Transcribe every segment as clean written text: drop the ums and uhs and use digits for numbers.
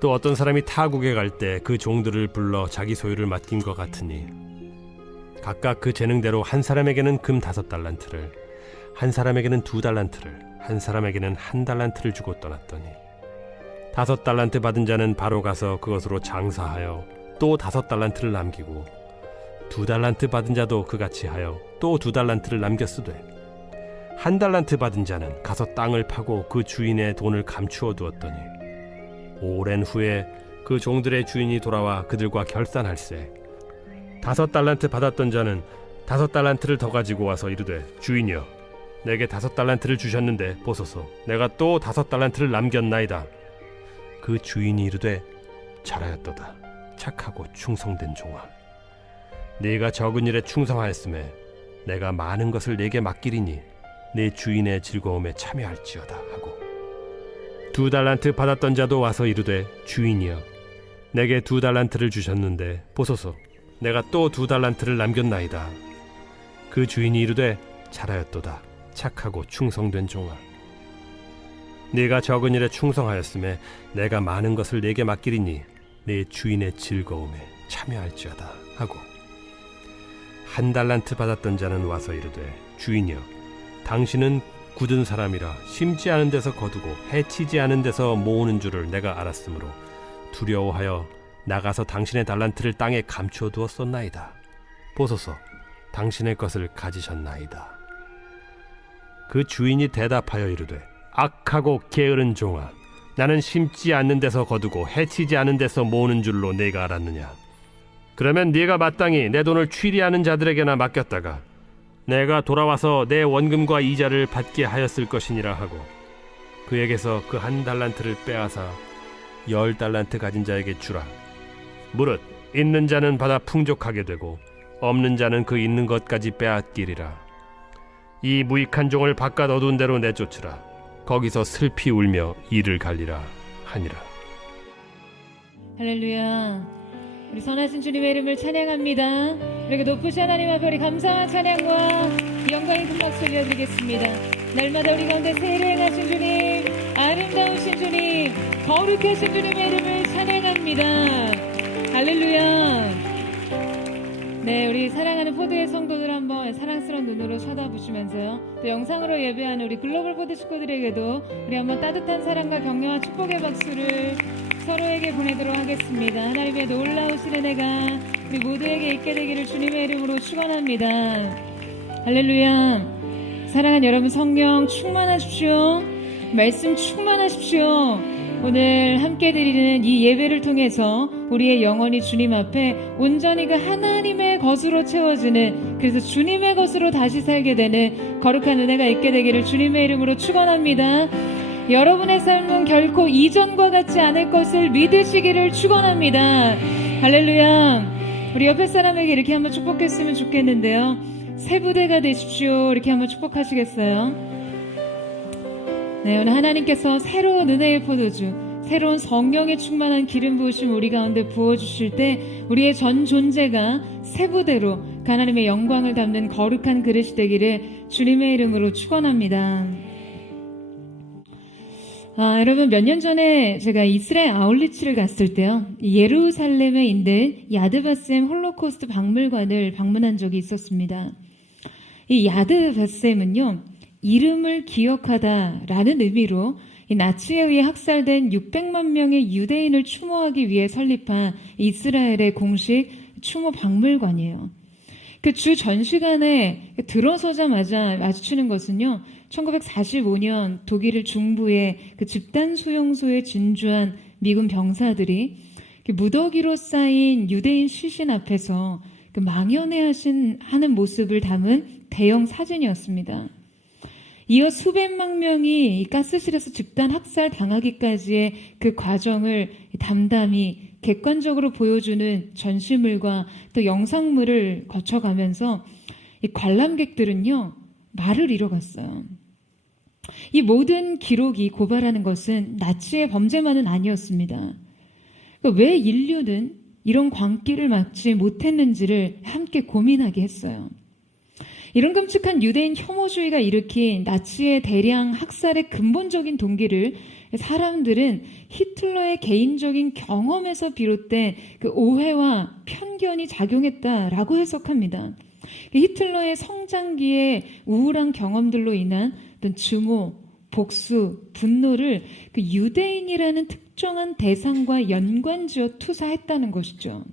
또 어떤 사람이 타국에 갈 때 그 종들을 불러 자기 소유를 맡긴 것 같으니 각각 그 재능대로 한 사람에게는 금 5달란트를, 한 사람에게는 2달란트를, 한 사람에게는 1달란트를 주고 떠났더니 5달란트 받은 자는 바로 가서 그것으로 장사하여 또 5달란트를 남기고 2달란트 받은 자도 그같이 하여 또 2달란트를 남겼으되 1달란트 받은 자는 가서 땅을 파고 그 주인의 돈을 감추어 두었더니 오랜 후에 그 종들의 주인이 돌아와 그들과 결산할세 5달란트 받았던 자는 5달란트를 더 가지고 와서 이르되 주인이여 내게 5달란트를 주셨는데 보소서 내가 또 5달란트를 남겼나이다. 그 주인이 이르되 잘하였도다 착하고 충성된 종아 네가 적은 일에 충성하였음에 내가 많은 것을 네게 맡기리니 네 주인의 즐거움에 참여할지어다 하고 2달란트 받았던 자도 와서 이르되 주인이여 내게 2달란트를 주셨는데 보소서 내가 또 2달란트를 남겼나이다. 그 주인이 이르되 잘하였도다 착하고 충성된 종아 네가 적은 일에 충성하였음에 내가 많은 것을 네게 맡기리니 네 주인의 즐거움에 참여할지어다 하고 1달란트 받았던 자는 와서 이르되 주인이여 당신은 굳은 사람이라 심지 않은 데서 거두고 해치지 않은 데서 모으는 줄을 내가 알았으므로 두려워하여 나가서 당신의 달란트를 땅에 감추어 두었었나이다. 보소서 당신의 것을 가지셨나이다. 그 주인이 대답하여 이르되 악하고 게으른 종아 나는 심지 않는 데서 거두고 해치지 않은 데서 모으는 줄로 네가 알았느냐. 그러면 네가 마땅히 내 돈을 취리하는 자들에게나 맡겼다가 내가 돌아와서 내 원금과 이자를 받게 하였을 것이니라 하고 그에게서 그 1달란트를 빼앗아 10달란트 가진 자에게 주라. 무릇 있는 자는 받아 풍족하게 되고 없는 자는 그 있는 것까지 빼앗기리라. 이 무익한 종을 바깥 어두운 데로 내쫓으라. 거기서 슬피 울며 이를 갈리라 하니라. 할렐루야. 우리 선하신 주님의 이름을 찬양합니다. 이렇게 높으신 하나님 앞에 우리 감사와 찬양과 영광의 큰 박수 올려드리겠습니다. 날마다 우리 가운데 세례 행하신 주님, 아름다우신 주님, 거룩하신 주님의 이름을 찬양합니다. 할렐루야. 네, 우리 사랑하는 포드의 성도들 한번 사랑스러운 눈으로 쳐다보시면서요. 또 영상으로 예배하는 우리 글로벌 포드 식구들에게도 우리 한번 따뜻한 사랑과 격려와 축복의 박수를 서로에게 보내도록 하겠습니다. 하나님의 놀라우신 은혜가 우리 모두에게 있게 되기를 주님의 이름으로 축원합니다. 할렐루야. 사랑하는 여러분, 성령 충만하십시오. 말씀 충만하십시오. 오늘 함께 드리는 이 예배를 통해서 우리의 영혼이 주님 앞에 온전히 그 하나님의 것으로 채워지는, 그래서 주님의 것으로 다시 살게 되는 거룩한 은혜가 있게 되기를 주님의 이름으로 축원합니다. 여러분의 삶은 결코 이전과 같지 않을 것을 믿으시기를 축원합니다. 할렐루야. 우리 옆에 사람에게 이렇게 한번 축복했으면 좋겠는데요. 새 부대가 되십시오. 이렇게 한번 축복하시겠어요? 네, 오늘 하나님께서 새로운 은혜의 포도주, 새로운 성령의 충만한 기름 부으심 우리 가운데 부어주실 때 우리의 전 존재가 새 부대로 하나님의 영광을 담는 거룩한 그릇이 되기를 주님의 이름으로 축원합니다. 여러분, 몇 년 전에 제가 이스라엘 아울리치를 갔을 때요, 예루살렘에 있는 야드바셈 홀로코스트 박물관을 방문한 적이 있었습니다. 이 야드바셈은요, 이름을 기억하다라는 의미로 이 나치에 의해 학살된 600만 명의 유대인을 추모하기 위해 설립한 이스라엘의 공식 추모 박물관이에요. 그 주 전시관에 들어서자마자 마주치는 것은요, 1945년 독일 중부의 그 집단 수용소에 진주한 미군 병사들이 무더기로 쌓인 유대인 시신 앞에서 그 망연해하는 모습을 담은 대형 사진이었습니다. 이어 수백만 명이 이 가스실에서 집단 학살 당하기까지의 그 과정을 담담히 객관적으로 보여주는 전시물과 또 영상물을 거쳐가면서 이 관람객들은요, 말을 잃어갔어요. 이 모든 기록이 고발하는 것은 나치의 범죄만은 아니었습니다. 그러니까 왜 인류는 이런 광기를 막지 못했는지를 함께 고민하게 했어요. 이런 끔찍한 유대인 혐오주의가 일으킨 나치의 대량 학살의 근본적인 동기를 사람들은 히틀러의 개인적인 경험에서 비롯된 그 오해와 편견이 작용했다라고 해석합니다. 히틀러의 성장기의 우울한 경험들로 인한 어떤 증오, 복수, 분노를 그 유대인이라는 특정한 대상과 연관지어 투사했다는 것이죠.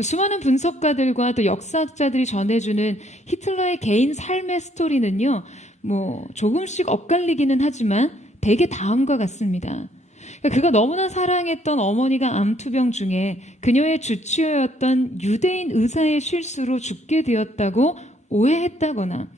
수많은 분석가들과 또 역사학자들이 전해주는 히틀러의 개인 삶의 스토리는요, 조금씩 엇갈리기는 하지만 대개 다음과 같습니다. 그가 너무나 사랑했던 어머니가 암투병 중에 그녀의 주치의였던 유대인 의사의 실수로 죽게 되었다고 오해했다거나,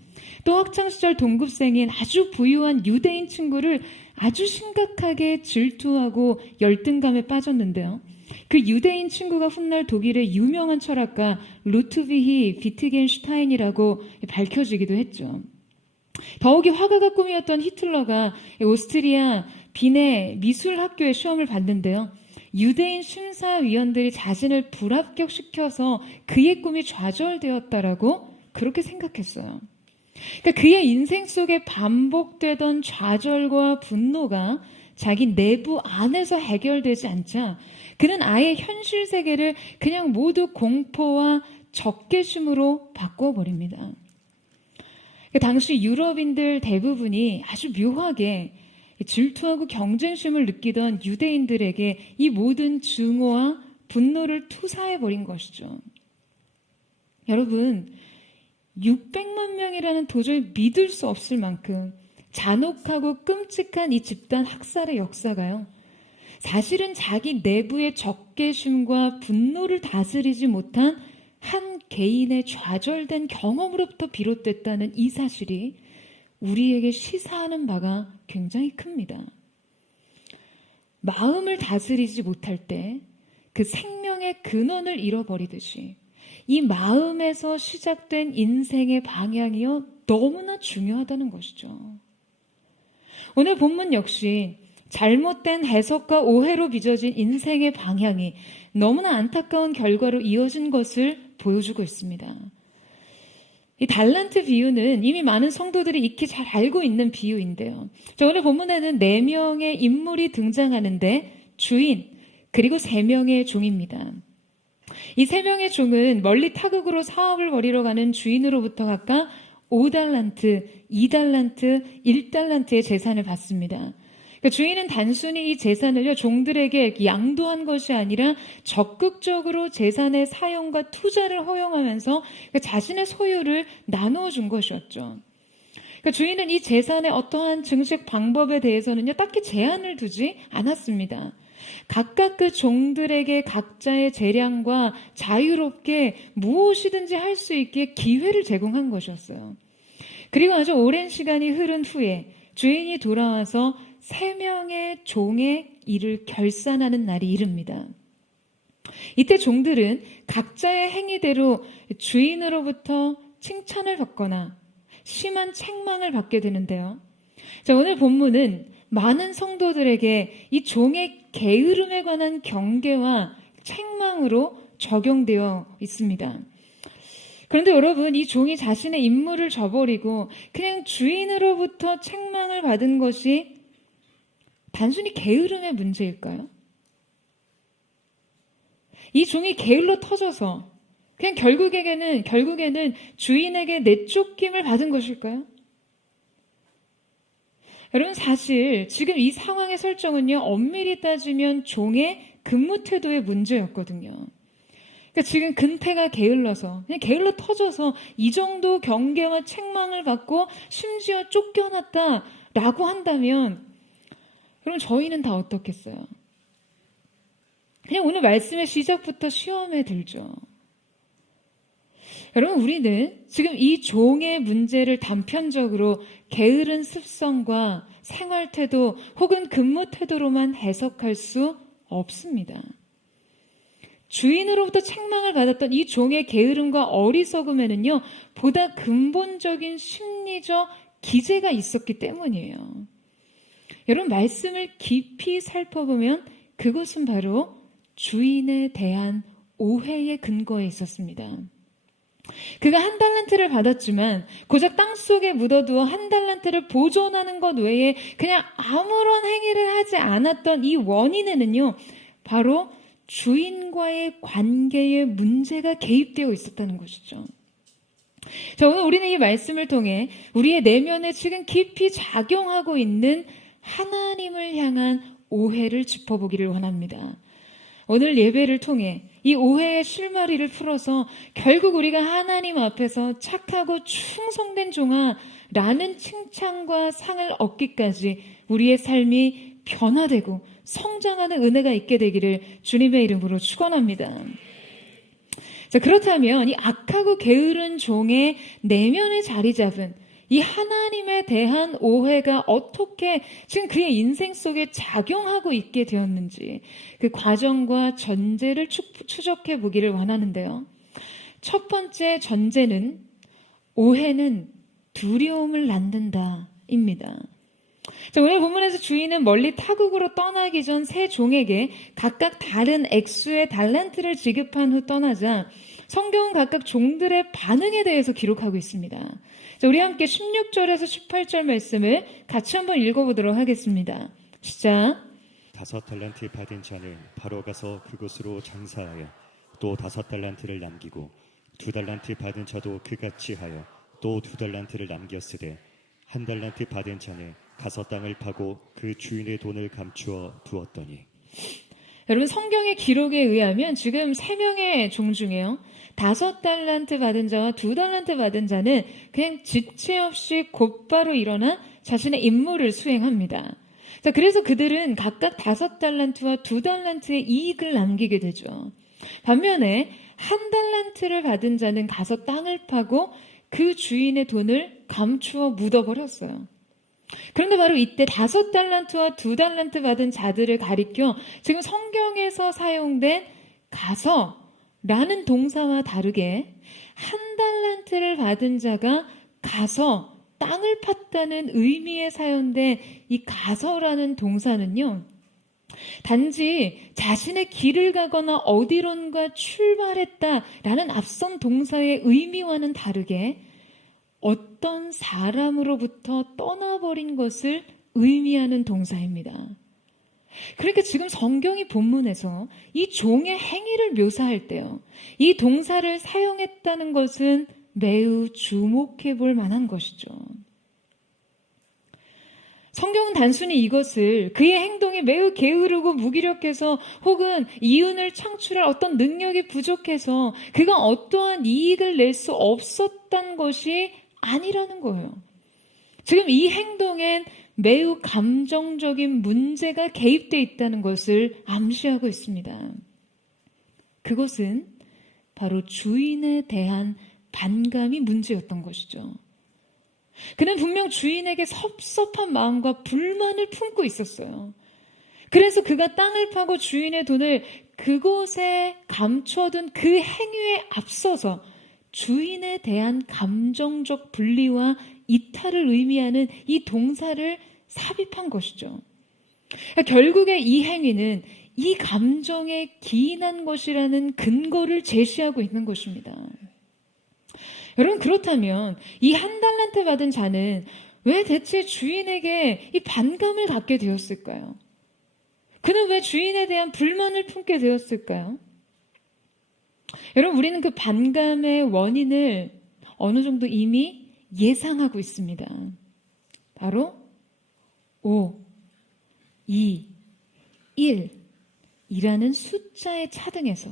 또 학창시절 동급생인 아주 부유한 유대인 친구를 아주 심각하게 질투하고 열등감에 빠졌는데요. 그 유대인 친구가 훗날 독일의 유명한 철학가 루트비히 비트겐슈타인이라고 밝혀지기도 했죠. 더욱이 화가가 꿈이었던 히틀러가 오스트리아 빈의 미술학교에 시험을 봤는데요. 유대인 심사위원들이 자신을 불합격시켜서 그의 꿈이 좌절되었다라고 그렇게 생각했어요. 그러니까 그의 인생 속에 반복되던 좌절과 분노가 자기 내부 안에서 해결되지 않자 그는 아예 현실 세계를 그냥 모두 공포와 적개심으로 바꿔버립니다. 당시 유럽인들 대부분이 아주 묘하게 질투하고 경쟁심을 느끼던 유대인들에게 이 모든 증오와 분노를 투사해버린 것이죠. 여러분, 600만 명이라는 도저히 믿을 수 없을 만큼 잔혹하고 끔찍한 이 집단 학살의 역사가요, 사실은 자기 내부의 적개심과 분노를 다스리지 못한 한 개인의 좌절된 경험으로부터 비롯됐다는 이 사실이 우리에게 시사하는 바가 굉장히 큽니다. 마음을 다스리지 못할 때 그 생명의 근원을 잃어버리듯이 이 마음에서 시작된 인생의 방향이요, 너무나 중요하다는 것이죠. 오늘 본문 역시 잘못된 해석과 오해로 빚어진 인생의 방향이 너무나 안타까운 결과로 이어진 것을 보여주고 있습니다. 이 달란트 비유는 이미 많은 성도들이 익히 잘 알고 있는 비유인데요. 오늘 본문에는 4명의 인물이 등장하는데 주인 그리고 3명의 종입니다. 이 3명의 종은 멀리 타국으로 사업을 벌이러 가는 주인으로부터 각각 5달란트, 2달란트, 1달란트의 재산을 받습니다. 그러니까 주인은 단순히 이 재산을요, 종들에게 양도한 것이 아니라 적극적으로 재산의 사용과 투자를 허용하면서 자신의 소유를 나누어 준 것이었죠. 그러니까 주인은 이 재산의 어떠한 증식 방법에 대해서는요, 딱히 제한을 두지 않았습니다. 각각 그 종들에게 각자의 재량과 자유롭게 무엇이든지 할 수 있게 기회를 제공한 것이었어요. 그리고 아주 오랜 시간이 흐른 후에 주인이 돌아와서 3명의 종의 일을 결산하는 날이 이릅니다. 이때 종들은 각자의 행위대로 주인으로부터 칭찬을 받거나 심한 책망을 받게 되는데요. 오늘 본문은 많은 성도들에게 이 종의 게으름에 관한 경계와 책망으로 적용되어 있습니다. 그런데 여러분, 이 종이 자신의 임무를 저버리고 그냥 주인으로부터 책망을 받은 것이 단순히 게으름의 문제일까요? 이 종이 게을러 터져서 그냥 결국에는 주인에게 내쫓김을 받은 것일까요? 여러분, 사실 지금 이 상황의 설정은요, 엄밀히 따지면 종의 근무 태도의 문제였거든요. 그러니까 지금 근태가 게을러서, 그냥 게을러 터져서 이 정도 경계와 책망을 받고 심지어 쫓겨났다라고 한다면, 그럼 저희는 다 어떻겠어요? 그냥 오늘 말씀의 시작부터 시험에 들죠. 여러분, 우리는 지금 이 종의 문제를 단편적으로 게으른 습성과 생활 태도 혹은 근무 태도로만 해석할 수 없습니다. 주인으로부터 책망을 받았던 이 종의 게으름과 어리석음에는요, 보다 근본적인 심리적 기제가 있었기 때문이에요. 여러분, 말씀을 깊이 살펴보면 그것은 바로 주인에 대한 오해의 근거에 있었습니다. 그가 한 달란트를 받았지만 고작 땅속에 묻어두어 한 달란트를 보존하는 것 외에 그냥 아무런 행위를 하지 않았던 이 원인에는요, 바로 주인과의 관계에 문제가 개입되어 있었다는 것이죠. 자, 오늘 우리는 이 말씀을 통해 우리의 내면에 지금 깊이 작용하고 있는 하나님을 향한 오해를 짚어보기를 원합니다. 오늘 예배를 통해 이 오해의 실마리를 풀어서 결국 우리가 하나님 앞에서 착하고 충성된 종아라는 칭찬과 상을 얻기까지 우리의 삶이 변화되고 성장하는 은혜가 있게 되기를 주님의 이름으로 축원합니다. 자, 그렇다면 이 악하고 게으른 종의 내면에 자리 잡은 이 하나님에 대한 오해가 어떻게 지금 그의 인생 속에 작용하고 있게 되었는지 그 과정과 전제를 추적해 보기를 원하는데요. 첫 번째 전제는 오해는 두려움을 낳는다입니다. 자, 오늘 본문에서 주인은 멀리 타국으로 떠나기 전 세 종에게 각각 다른 액수의 달란트를 지급한 후 떠나자 성경은 각각 종들의 반응에 대해서 기록하고 있습니다. 자, 우리 함께 16절에서 18절 말씀을 같이 한번 읽어보도록 하겠습니다. 시작. 5달란트 받은 자는 바로 가서 그곳으로 장사하여 또 5달란트를 남기고 2달란트 받은 자도 그같이 하여 또 2달란트를 남겼으되 1달란트 받은 자는 가서 땅을 파고 그 주인의 돈을 감추어 두었더니. 여러분, 성경의 기록에 의하면 지금 3명의 종 중에요, 5달란트 받은 자와 2달란트 받은 자는 그냥 지체 없이 곧바로 일어나 자신의 임무를 수행합니다. 자, 그래서 그들은 각각 5달란트와 2달란트의 이익을 남기게 되죠. 반면에 1달란트를 받은 자는 가서 땅을 파고 그 주인의 돈을 감추어 묻어버렸어요. 그런데 바로 이때 5달란트와 2달란트 받은 자들을 가리켜 지금 성경에서 사용된 가서라는 동사와 다르게 1달란트를 받은 자가 가서 땅을 팠다는 의미에 사용된 이 가서라는 동사는요, 단지 자신의 길을 가거나 어디론가 출발했다라는 앞선 동사의 의미와는 다르게 어떤 사람으로부터 떠나버린 것을 의미하는 동사입니다. 그러니까 지금 성경이 본문에서 이 종의 행위를 묘사할 때요, 이 동사를 사용했다는 것은 매우 주목해 볼 만한 것이죠. 성경은 단순히 이것을 그의 행동이 매우 게으르고 무기력해서 혹은 이윤을 창출할 어떤 능력이 부족해서 그가 어떠한 이익을 낼 수 없었던 것이 아니라는 거예요. 지금 이 행동엔 매우 감정적인 문제가 개입되어 있다는 것을 암시하고 있습니다. 그것은 바로 주인에 대한 반감이 문제였던 것이죠. 그는 분명 주인에게 섭섭한 마음과 불만을 품고 있었어요. 그래서 그가 땅을 파고 주인의 돈을 그곳에 감춰둔 그 행위에 앞서서 주인에 대한 감정적 분리와 이탈을 의미하는 이 동사를 삽입한 것이죠. 그러니까 결국에 이 행위는 이 감정에 기인한 것이라는 근거를 제시하고 있는 것입니다. 여러분, 그렇다면 이 1달란트 받은 자는 왜 대체 주인에게 이 반감을 갖게 되었을까요? 그는 왜 주인에 대한 불만을 품게 되었을까요? 여러분, 우리는 그 반감의 원인을 어느 정도 이미 예상하고 있습니다. 바로 5, 2, 1이라는 숫자의 차등에서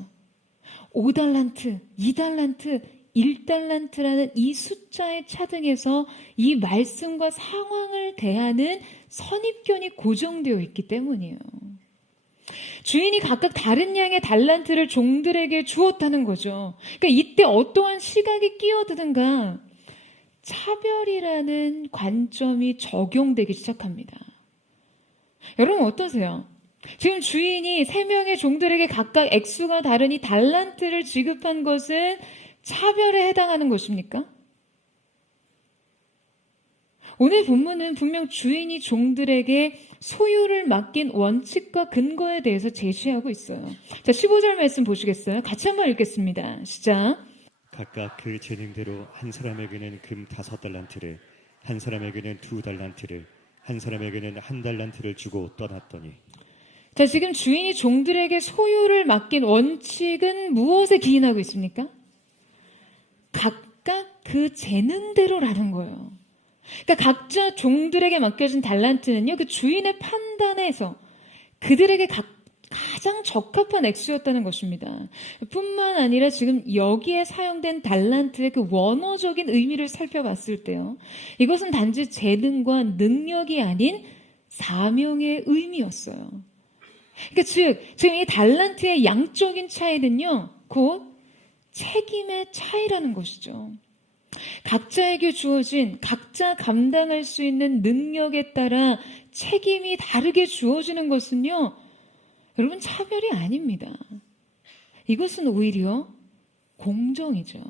5달란트, 2달란트, 1달란트라는 이 숫자의 차등에서 이 말씀과 상황을 대하는 선입견이 고정되어 있기 때문이에요. 주인이 각각 다른 양의 달란트를 종들에게 주었다는 거죠. 그러니까 이때 어떠한 시각이 끼어드든가 차별이라는 관점이 적용되기 시작합니다. 여러분, 어떠세요? 지금 주인이 3명의 종들에게 각각 액수가 다른 이 달란트를 지급한 것은 차별에 해당하는 것입니까? 오늘 본문은 분명 주인이 종들에게 소유를 맡긴 원칙과 근거에 대해서 제시하고 있어요. 자, 15절 말씀 보시겠어요? 같이 한번 읽겠습니다. 시작. 각각 그 재능대로 한 사람에게는 금 5달란트를, 한 사람에게는 2달란트를, 한 사람에게는 1달란트를 주고 떠났더니. 자, 지금 주인이 종들에게 소유를 맡긴 원칙은 무엇에 기인하고 있습니까? 각각 그 재능대로라는 거예요. 그러니까 각자 종들에게 맡겨진 달란트는요, 그 주인의 판단에서 그들에게 가장 적합한 액수였다는 것입니다. 뿐만 아니라 지금 여기에 사용된 달란트의 그 원어적인 의미를 살펴봤을 때요, 이것은 단지 재능과 능력이 아닌 사명의 의미였어요. 그러니까 지금 이 달란트의 양적인 차이는요, 곧 책임의 차이라는 것이죠. 각자에게 주어진 각자 감당할 수 있는 능력에 따라 책임이 다르게 주어지는 것은요, 여러분, 차별이 아닙니다. 이것은 오히려 공정이죠.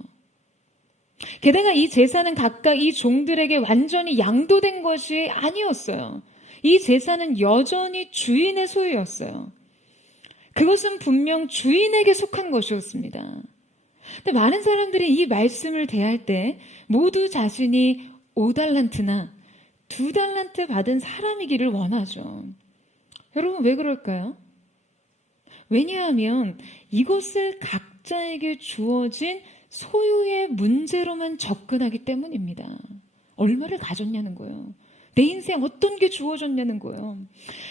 게다가 이 재산은 각각 이 종들에게 완전히 양도된 것이 아니었어요. 이 재산은 여전히 주인의 소유였어요. 그것은 분명 주인에게 속한 것이었습니다. 근데 많은 사람들이 이 말씀을 대할 때 모두 자신이 5달란트나 2달란트 받은 사람이기를 원하죠. 여러분, 왜 그럴까요? 왜냐하면 이것을 각자에게 주어진 소유의 문제로만 접근하기 때문입니다. 얼마를 가졌냐는 거예요. 내 인생 어떤 게 주어졌냐는 거예요.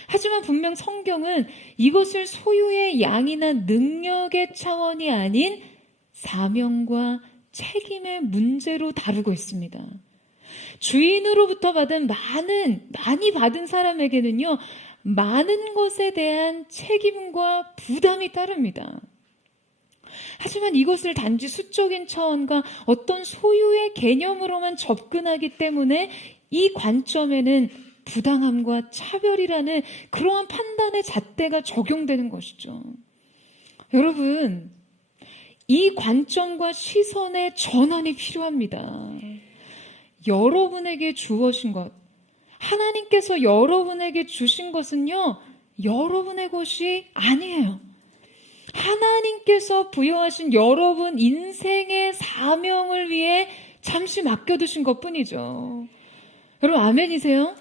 하지만 분명 성경은 이것을 소유의 양이나 능력의 차원이 아닌 사명과 책임의 문제로 다루고 있습니다. 주인으로부터 받은 많이 받은 사람에게는요, 많은 것에 대한 책임과 부담이 따릅니다. 하지만 이것을 단지 수적인 차원과 어떤 소유의 개념으로만 접근하기 때문에 이 관점에는 부당함과 차별이라는 그러한 판단의 잣대가 적용되는 것이죠. 여러분, 이 관점과 시선의 전환이 필요합니다. 여러분에게 주어진 것, 하나님께서 여러분에게 주신 것은요, 여러분의 것이 아니에요. 하나님께서 부여하신 여러분 인생의 사명을 위해 잠시 맡겨두신 것뿐이죠. 여러분, 아멘이세요?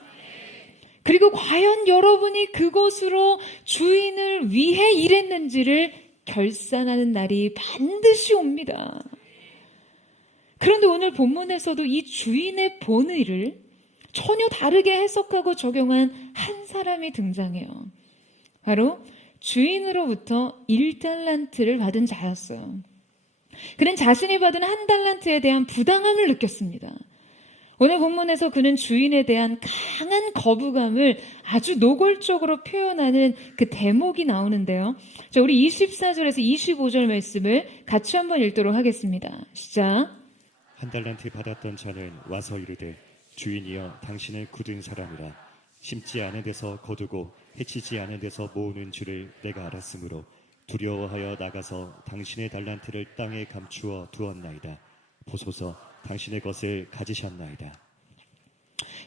그리고 과연 여러분이 그것으로 주인을 위해 일했는지를 결산하는 날이 반드시 옵니다. 그런데 오늘 본문에서도 이 주인의 본의를 전혀 다르게 해석하고 적용한 한 사람이 등장해요. 바로 주인으로부터 1달란트를 받은 자였어요. 그는 자신이 받은 1달란트에 대한 부당함을 느꼈습니다. 오늘 본문에서 그는 주인에 대한 강한 거부감을 아주 노골적으로 표현하는 그 대목이 나오는데요. 자, 우리 24절에서 25절 말씀을 같이 한번 읽도록 하겠습니다. 시작. 1달란트 받았던 자는 와서 이르되 주인이여 당신을 굳은 사람이라 심지 않은 데서 거두고 해치지 않은 데서 모으는 줄을 내가 알았으므로 두려워하여 나가서 당신의 달란트를 땅에 감추어 두었나이다. 보소서 당신의 것을 가지셨나이다.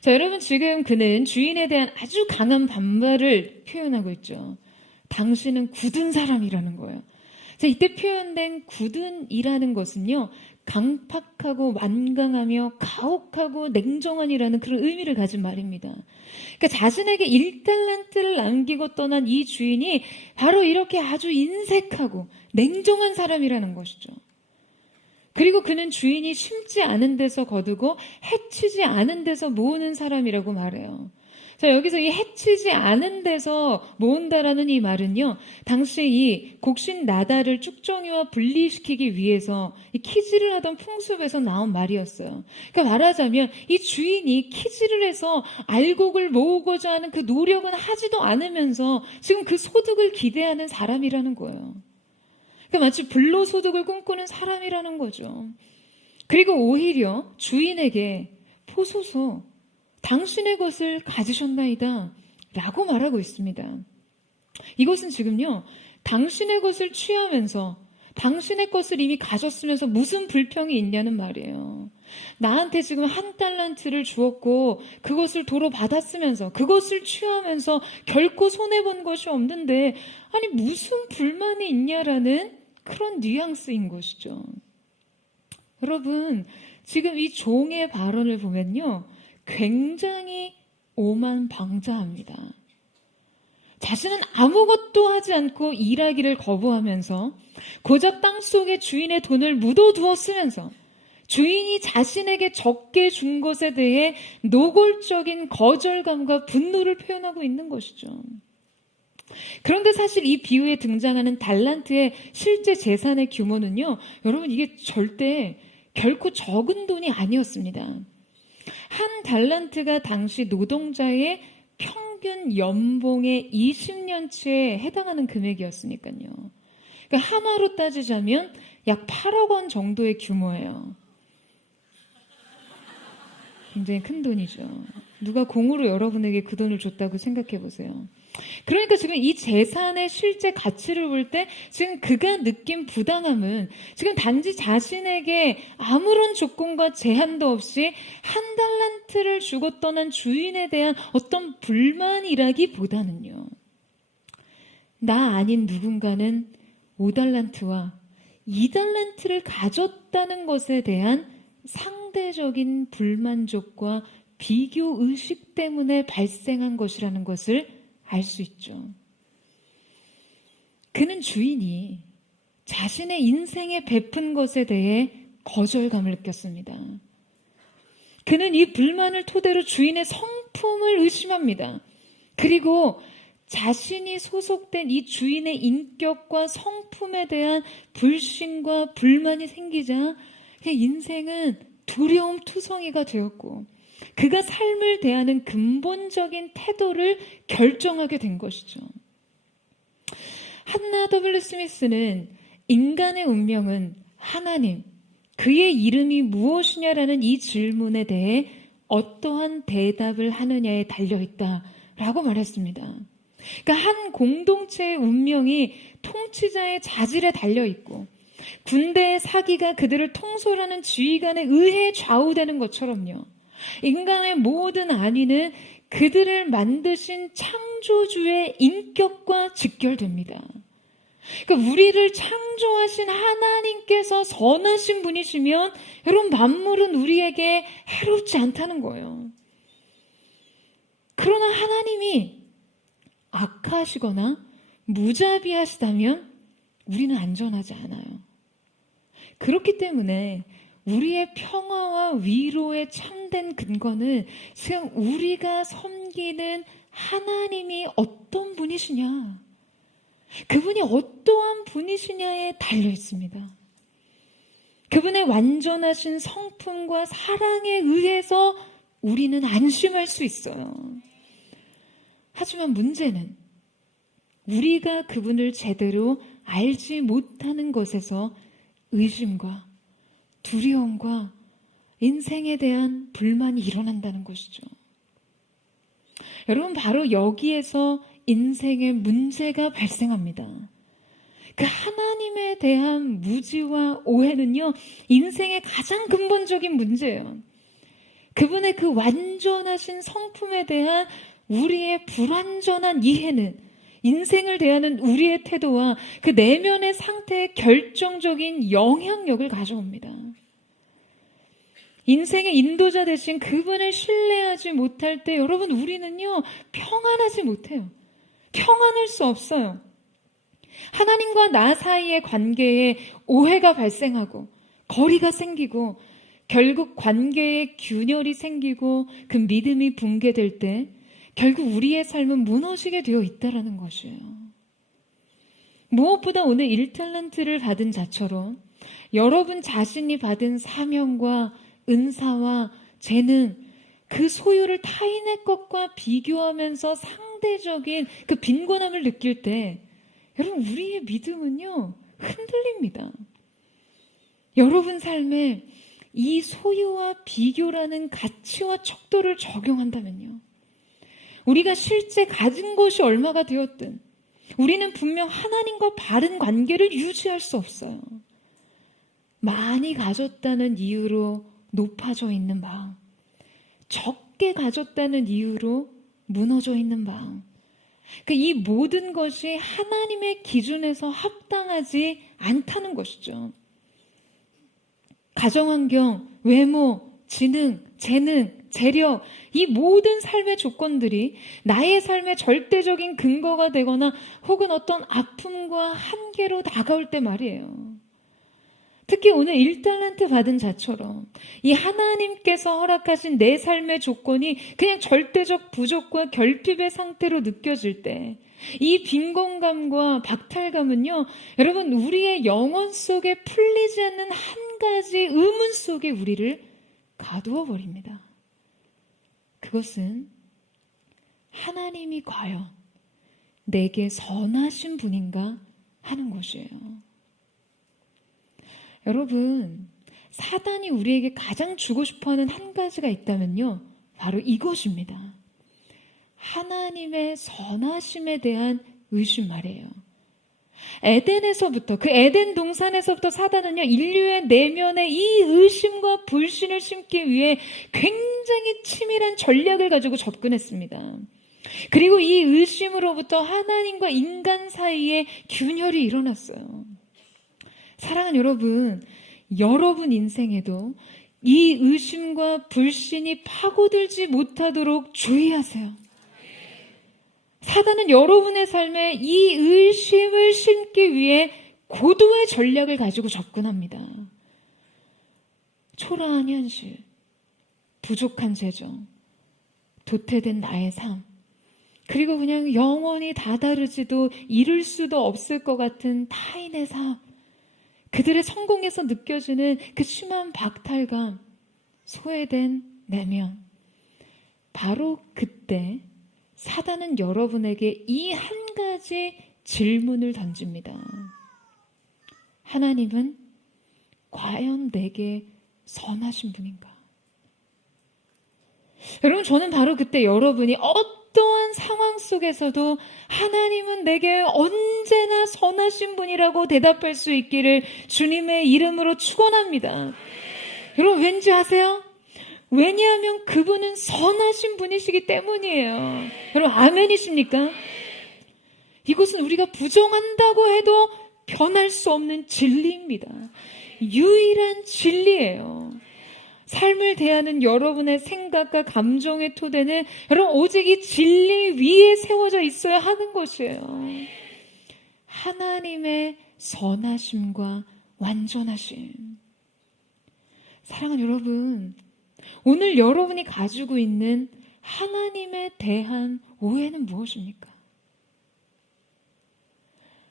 자, 여러분, 지금 그는 주인에 대한 아주 강한 반발을 표현하고 있죠. 당신은 굳은 사람이라는 거예요. 자, 이때 표현된 굳은이라는 것은요, 강팍하고 완강하며 가혹하고 냉정한이라는 그런 의미를 가진 말입니다. 그러니까 자신에게 1달란트를 남기고 떠난 이 주인이 바로 이렇게 아주 인색하고 냉정한 사람이라는 것이죠. 그리고 그는 주인이 심지 않은 데서 거두고 해치지 않은 데서 모으는 사람이라고 말해요. 자, 여기서 이 해치지 않은 데서 모은다라는 이 말은요, 당시 이 곡신 나달을 쭉정이와 분리시키기 위해서 이 키질을 하던 풍습에서 나온 말이었어요. 그러니까 말하자면 이 주인이 키질을 해서 알곡을 모으고자 하는 그 노력은 하지도 않으면서 지금 그 소득을 기대하는 사람이라는 거예요. 그러니까 마치 불로소득을 꿈꾸는 사람이라는 거죠. 그리고 오히려 주인에게 보소서 당신의 것을 가지셨나이다 라고 말하고 있습니다. 이것은 지금요, 당신의 것을 취하면서 당신의 것을 이미 가졌으면서 무슨 불평이 있냐는 말이에요. 나한테 지금 1달란트를 주었고 그것을 도로 받았으면서 그것을 취하면서 결코 손해본 것이 없는데 아니 무슨 불만이 있냐라는 그런 뉘앙스인 것이죠. 여러분, 지금 이 종의 발언을 보면요, 굉장히 오만방자합니다. 자신은 아무것도 하지 않고 일하기를 거부하면서 고작 땅속에 주인의 돈을 묻어두었으면서 주인이 자신에게 적게 준 것에 대해 노골적인 거절감과 분노를 표현하고 있는 것이죠. 그런데 사실 이 비유에 등장하는 달란트의 실제 재산의 규모는요, 여러분, 이게 절대 결코 적은 돈이 아니었습니다. 한 달란트가 당시 노동자의 평균 연봉의 20년치에 해당하는 금액이었으니까요. 그러니까 하나로 따지자면 약 8억 원 정도의 규모예요. 굉장히 큰 돈이죠. 누가 공으로 여러분에게 그 돈을 줬다고 생각해 보세요. 그러니까 지금 이 재산의 실제 가치를 볼 때 지금 그가 느낀 부당함은 지금 단지 자신에게 아무런 조건과 제한도 없이 한 달란트를 주고 떠난 주인에 대한 어떤 불만이라기보다는요, 나 아닌 누군가는 5달란트와 2달란트를 가졌다는 것에 대한 상대적인 불만족과 비교 의식 때문에 발생한 것이라는 것을 알 수 있죠. 그는 주인이 자신의 인생에 베푼 것에 대해 거절감을 느꼈습니다. 그는 이 불만을 토대로 주인의 성품을 의심합니다. 그리고 자신이 소속된 이 주인의 인격과 성품에 대한 불신과 불만이 생기자 그의 인생은 두려움투성이가 되었고 그가 삶을 대하는 근본적인 태도를 결정하게 된 것이죠. 한나 W. 스미스는 인간의 운명은 하나님, 그의 이름이 무엇이냐라는 이 질문에 대해 어떠한 대답을 하느냐에 달려있다라고 말했습니다. 그러니까 한 공동체의 운명이 통치자의 자질에 달려있고 군대의 사기가 그들을 통솔하는 지휘관에 의해 좌우되는 것처럼요. 인간의 모든 안위는 그들을 만드신 창조주의 인격과 직결됩니다. 그러니까 우리를 창조하신 하나님께서 선하신 분이시면 여러분 만물은 우리에게 해롭지 않다는 거예요. 그러나 하나님이 악하시거나 무자비하시다면 우리는 안전하지 않아요. 그렇기 때문에 우리의 평화와 위로의 참된 근거는 지금 우리가 섬기는 하나님이 어떤 분이시냐, 그분이 어떠한 분이시냐에 달려 있습니다. 그분의 완전하신 성품과 사랑에 의해서 우리는 안심할 수 있어요. 하지만 문제는 우리가 그분을 제대로 알지 못하는 것에서 의심과 두려움과 인생에 대한 불만이 일어난다는 것이죠. 여러분, 바로 여기에서 인생의 문제가 발생합니다. 그 하나님에 대한 무지와 오해는요, 인생의 가장 근본적인 문제예요. 그분의 그 완전하신 성품에 대한 우리의 불완전한 이해는 인생을 대하는 우리의 태도와 그 내면의 상태에 결정적인 영향력을 가져옵니다. 인생의 인도자 대신 그분을 신뢰하지 못할 때 여러분, 우리는요, 평안하지 못해요. 평안할 수 없어요. 하나님과 나 사이의 관계에 오해가 발생하고 거리가 생기고 결국 관계에 균열이 생기고 그 믿음이 붕괴될 때 결국 우리의 삶은 무너지게 되어 있다는 것이에요. 무엇보다 오늘 1달란트를 받은 자처럼 여러분 자신이 받은 사명과 은사와 재능, 그 소유를 타인의 것과 비교하면서 상대적인 그 빈곤함을 느낄 때 여러분, 우리의 믿음은요, 흔들립니다. 여러분 삶에 이 소유와 비교라는 가치와 척도를 적용한다면요, 우리가 실제 가진 것이 얼마가 되었든 우리는 분명 하나님과 바른 관계를 유지할 수 없어요. 많이 가졌다는 이유로 높아져 있는 마음, 적게 가졌다는 이유로 무너져 있는 마음, 이 모든 것이 하나님의 기준에서 합당하지 않다는 것이죠. 가정환경, 외모, 지능, 재능, 재력, 이 모든 삶의 조건들이 나의 삶의 절대적인 근거가 되거나 혹은 어떤 아픔과 한계로 다가올 때 말이에요. 특히 오늘 1달란트 받은 자처럼 이 하나님께서 허락하신 내 삶의 조건이 그냥 절대적 부족과 결핍의 상태로 느껴질 때 이 빈곤감과 박탈감은요, 여러분 우리의 영혼 속에 풀리지 않는 한 가지 의문 속에 우리를 가두어 버립니다. 그것은 하나님이 과연 내게 선하신 분인가 하는 것이에요. 여러분, 사단이 우리에게 가장 주고 싶어하는 한 가지가 있다면요, 바로 이것입니다. 하나님의 선하심에 대한 의심 말이에요. 에덴에서부터, 그 에덴 동산에서부터 사단은요, 인류의 내면에 이 의심과 불신을 심기 위해 굉장히 치밀한 전략을 가지고 접근했습니다. 그리고 이 의심으로부터 하나님과 인간 사이에 균열이 일어났어요. 사랑하는 여러분, 여러분 인생에도 이 의심과 불신이 파고들지 못하도록 주의하세요. 사단은 여러분의 삶에 이 의심을 심기 위해 고도의 전략을 가지고 접근합니다. 초라한 현실, 부족한 재정, 도태된 나의 삶, 그리고 그냥 영원히 다다르지도 이룰 수도 없을 것 같은 타인의 삶, 그들의 성공에서 느껴지는 그 심한 박탈감, 소외된 내면. 바로 그때 사단은 여러분에게 이 한 가지 질문을 던집니다. 하나님은 과연 내게 선하신 분인가? 여러분, 저는 바로 그때 여러분이 어떠한 상황 속에서도 하나님은 내게 언제나 선하신 분이라고 대답할 수 있기를 주님의 이름으로 축원합니다. 여러분, 왠지 아세요? 왜냐하면 그분은 선하신 분이시기 때문이에요. 여러분, 아멘이십니까? 이것은 우리가 부정한다고 해도 변할 수 없는 진리입니다. 유일한 진리예요. 삶을 대하는 여러분의 생각과 감정의 토대는 여러분 오직 이 진리 위에 세워져 있어야 하는 것이에요. 하나님의 선하심과 완전하심. 사랑하는 여러분, 오늘 여러분이 가지고 있는 하나님에 대한 오해는 무엇입니까?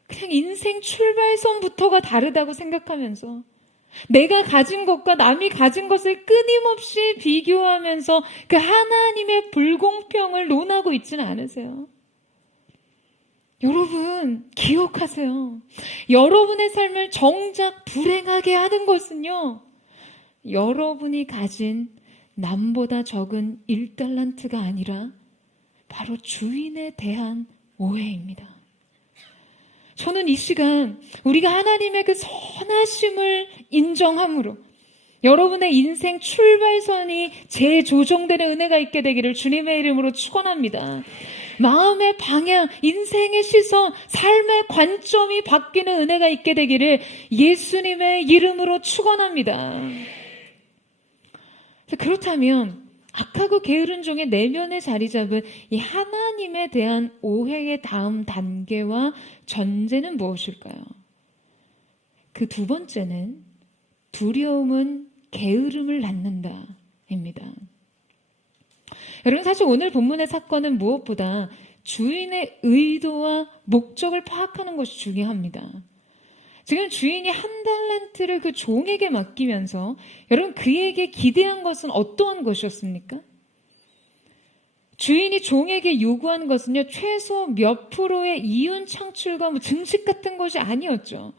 그냥 인생 출발선부터가 다르다고 생각하면서 내가 가진 것과 남이 가진 것을 끊임없이 비교하면서 그 하나님의 불공평을 논하고 있지는 않으세요? 여러분, 기억하세요. 여러분의 삶을 정작 불행하게 하는 것은요, 여러분이 가진 남보다 적은 1달란트가 아니라 바로 주인에 대한 오해입니다. 저는 이 시간 우리가 하나님의 그 선하심을 인정함으로 여러분의 인생 출발선이 재조정되는 은혜가 있게 되기를 주님의 이름으로 축원합니다. 마음의 방향, 인생의 시선, 삶의 관점이 바뀌는 은혜가 있게 되기를 예수님의 이름으로 축원합니다. 그렇다면 악하고 게으른 종의 내면에 자리 잡은 이 하나님에 대한 오해의 다음 단계와 전제는 무엇일까요? 그 두 번째는 두려움은 게으름을 낳는다입니다. 여러분, 사실 오늘 본문의 사건은 무엇보다 주인의 의도와 목적을 파악하는 것이 중요합니다. 지금 주인이 1달란트를 그 종에게 맡기면서 여러분 그에게 기대한 것은 어떠한 것이었습니까? 주인이 종에게 요구한 것은요, 최소 몇 프로의 이윤 창출과 증식 같은 것이 아니었죠.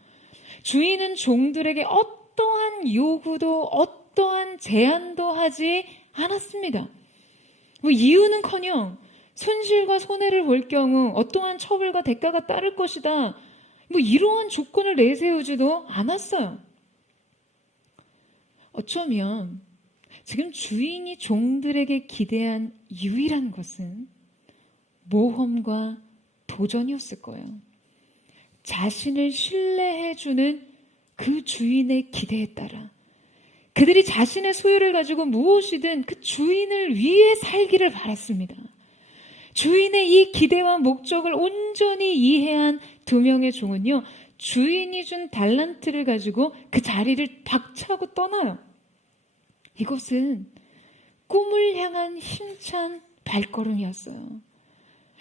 주인은 종들에게 어떠한 요구도 어떠한 제한도 하지 않았습니다. 이유는커녕 손실과 손해를 볼 경우 어떠한 처벌과 대가가 따를 것이다, 이러한 조건을 내세우지도 않았어요. 어쩌면 지금 주인이 종들에게 기대한 유일한 것은 모험과 도전이었을 거예요. 자신을 신뢰해주는 그 주인의 기대에 따라 그들이 자신의 소유를 가지고 무엇이든 그 주인을 위해 살기를 바랐습니다. 주인의 이 기대와 목적을 온전히 이해한 두 명의 종은요, 주인이 준 달란트를 가지고 그 자리를 박차고 떠나요. 이것은 꿈을 향한 힘찬 발걸음이었어요.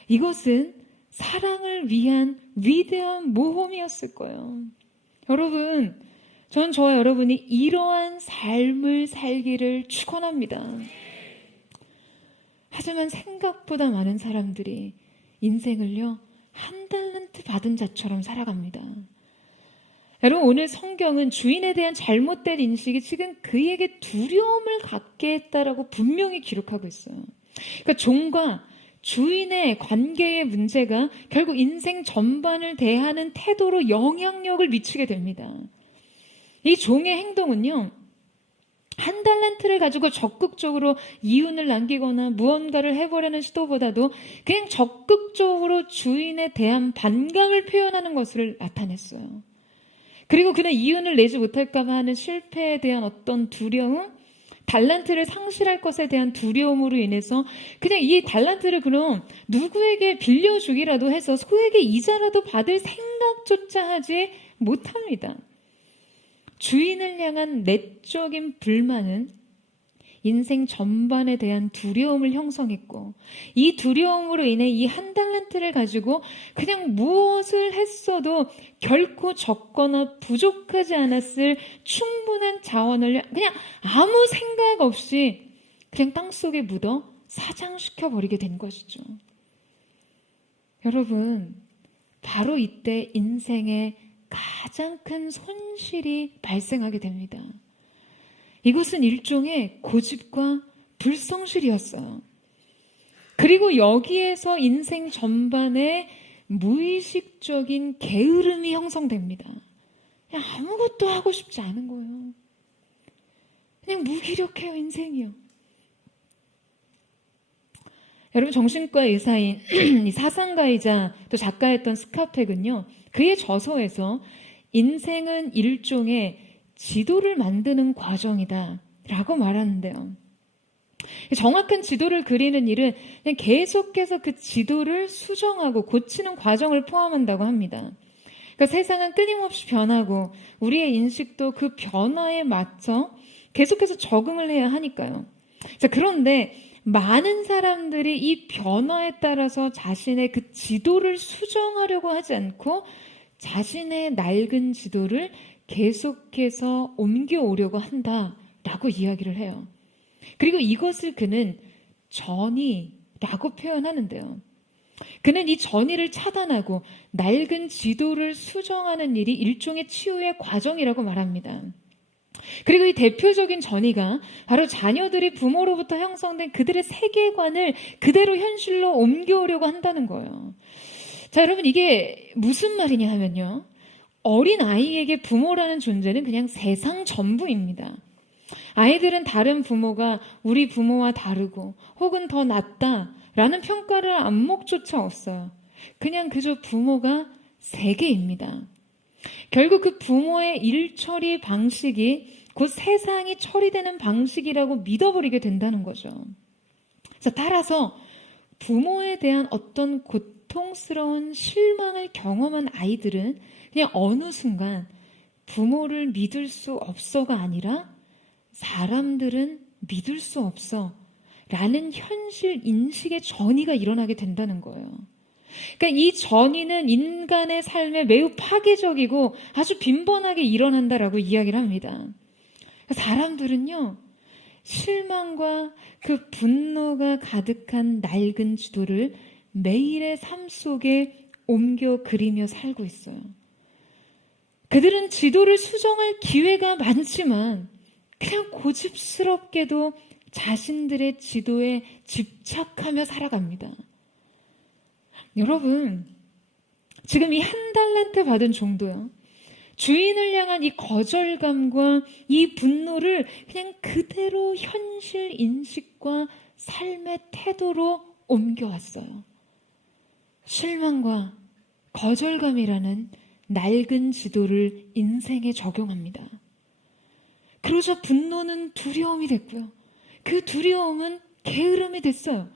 이것은 사랑을 위한 위대한 모험이었을 거예요. 여러분, 전 저와 여러분이 이러한 삶을 살기를 축원합니다. 하지만 생각보다 많은 사람들이 인생을요, 한 달란트 받은 자처럼 살아갑니다. 여러분, 오늘 성경은 주인에 대한 잘못된 인식이 지금 그에게 두려움을 갖게 했다라고 분명히 기록하고 있어요. 그러니까 종과 주인의 관계의 문제가 결국 인생 전반을 대하는 태도로 영향력을 미치게 됩니다. 이 종의 행동은요, 한 달란트를 가지고 적극적으로 이윤을 남기거나 무언가를 해보려는 시도보다도 그냥 적극적으로 주인에 대한 반감을 표현하는 것을 나타냈어요. 그리고 그는 이윤을 내지 못할까 봐 하는 실패에 대한 어떤 두려움, 달란트를 상실할 것에 대한 두려움으로 인해서 그냥 이 달란트를 그럼 누구에게 빌려주기라도 해서 소에게 이자라도 받을 생각조차 하지 못합니다. 주인을 향한 내적인 불만은 인생 전반에 대한 두려움을 형성했고, 이 두려움으로 인해 이 한 달란트를 가지고 그냥 무엇을 했어도 결코 적거나 부족하지 않았을 충분한 자원을 그냥 아무 생각 없이 그냥 땅속에 묻어 사장시켜 버리게 된 것이죠. 여러분, 바로 이때 인생에 가장 큰 손실이 발생하게 됩니다. 이것은 일종의 고집과 불성실이었어요. 그리고 여기에서 인생 전반에 무의식적인 게으름이 형성됩니다. 그냥 아무것도 하고 싶지 않은 거예요. 그냥 무기력해요, 인생이요. 여러분, 정신과 의사인 이 사상가이자 또 작가였던 스카펙은요, 그의 저서에서 인생은 일종의 지도를 만드는 과정이다 라고 말하는데요. 정확한 지도를 그리는 일은 그냥 계속해서 그 지도를 수정하고 고치는 과정을 포함한다고 합니다. 그러니까 세상은 끊임없이 변하고 우리의 인식도 그 변화에 맞춰 계속해서 적응을 해야 하니까요. 자, 그런데 많은 사람들이 이 변화에 따라서 자신의 그 지도를 수정하려고 하지 않고 자신의 낡은 지도를 계속해서 옮겨오려고 한다라고 이야기를 해요. 그리고 이것을 그는 전이라고 표현하는데요. 그는 이 전이를 차단하고 낡은 지도를 수정하는 일이 일종의 치유의 과정이라고 말합니다. 그리고 이 대표적인 전이가 바로 자녀들이 부모로부터 형성된 그들의 세계관을 그대로 현실로 옮겨오려고 한다는 거예요. 자, 여러분, 이게 무슨 말이냐 하면요, 어린 아이에게 부모라는 존재는 그냥 세상 전부입니다. 아이들은 다른 부모가 우리 부모와 다르고 혹은 더 낫다라는 평가를 안목조차 없어요. 그냥 그저 부모가 세계입니다. 결국 그 부모의 일처리 방식이 곧 세상이 처리되는 방식이라고 믿어버리게 된다는 거죠. 자, 따라서 부모에 대한 어떤 고통스러운 실망을 경험한 아이들은 그냥 어느 순간 부모를 믿을 수 없어가 아니라 사람들은 믿을 수 없어 라는 현실 인식의 전이가 일어나게 된다는 거예요. 그러니까 이 전이는 인간의 삶에 매우 파괴적이고 아주 빈번하게 일어난다라고 이야기를 합니다. 사람들은요, 실망과 그 분노가 가득한 낡은 지도를 매일의 삶 속에 옮겨 그리며 살고 있어요. 그들은 지도를 수정할 기회가 많지만 그냥 고집스럽게도 자신들의 지도에 집착하며 살아갑니다. 여러분, 지금 이 한 달란트 받은 종도요, 주인을 향한 이 거절감과 이 분노를 그냥 그대로 현실 인식과 삶의 태도로 옮겨왔어요. 실망과 거절감이라는 낡은 지도를 인생에 적용합니다. 그러자 분노는 두려움이 됐고요. 그 두려움은 게으름이 됐어요.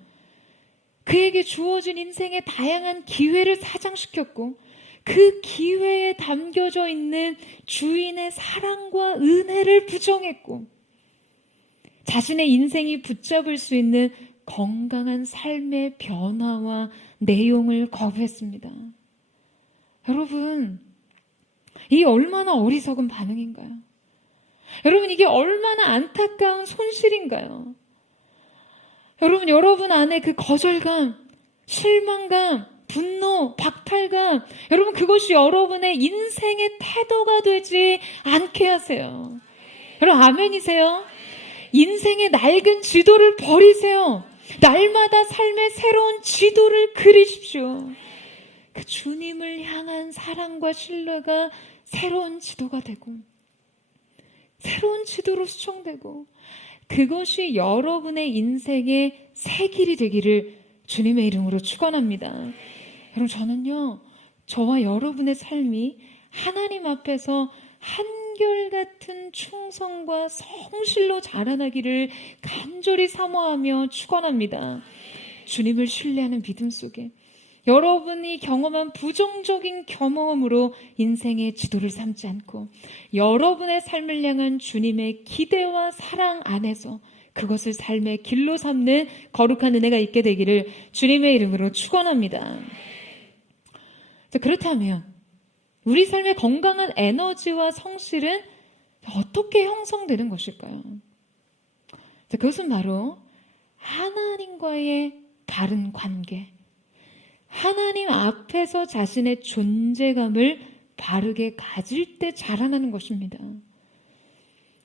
그에게 주어진 인생의 다양한 기회를 사장시켰고 그 기회에 담겨져 있는 주인의 사랑과 은혜를 부정했고 자신의 인생이 붙잡을 수 있는 건강한 삶의 변화와 내용을 거부했습니다. 여러분, 이 얼마나 어리석은 반응인가요? 여러분, 이게 얼마나 안타까운 손실인가요? 여러분, 여러분 안에 그 거절감, 실망감, 분노, 박탈감, 여러분 그것이 여러분의 인생의 태도가 되지 않게 하세요. 여러분 아멘이세요? 인생의 낡은 지도를 버리세요. 날마다 삶의 새로운 지도를 그리십시오. 그 주님을 향한 사랑과 신뢰가 새로운 지도가 되고 새로운 지도로 수정되고 그것이 여러분의 인생의 새 길이 되기를 주님의 이름으로 축원합니다. 여러분 저는요 저와 여러분의 삶이 하나님 앞에서 한결같은 충성과 성실로 자라나기를 간절히 사모하며 축원합니다. 주님을 신뢰하는 믿음 속에 여러분이 경험한 부정적인 경험으로 인생의 지도를 삼지 않고 여러분의 삶을 향한 주님의 기대와 사랑 안에서 그것을 삶의 길로 삼는 거룩한 은혜가 있게 되기를 주님의 이름으로 축원합니다. 그렇다면 우리 삶의 건강한 에너지와 성실은 어떻게 형성되는 것일까요? 그것은 바로 하나님과의 바른 관계, 하나님 앞에서 자신의 존재감을 바르게 가질 때 자라나는 것입니다.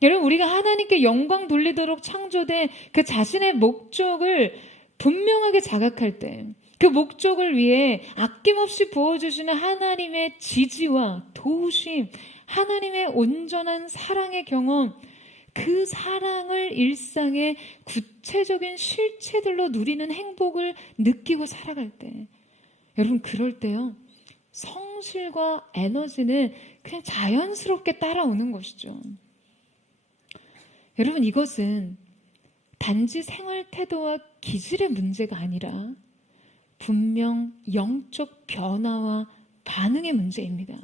여러분 우리가 하나님께 영광 돌리도록 창조된 그 자신의 목적을 분명하게 자각할 때 그 목적을 위해 아낌없이 부어주시는 하나님의 지지와 도우심, 하나님의 온전한 사랑의 경험, 그 사랑을 일상의 구체적인 실체들로 누리는 행복을 느끼고 살아갈 때 여러분 그럴 때요 성실과 에너지는 그냥 자연스럽게 따라오는 것이죠. 여러분 이것은 단지 생활 태도와 기질의 문제가 아니라 분명 영적 변화와 반응의 문제입니다.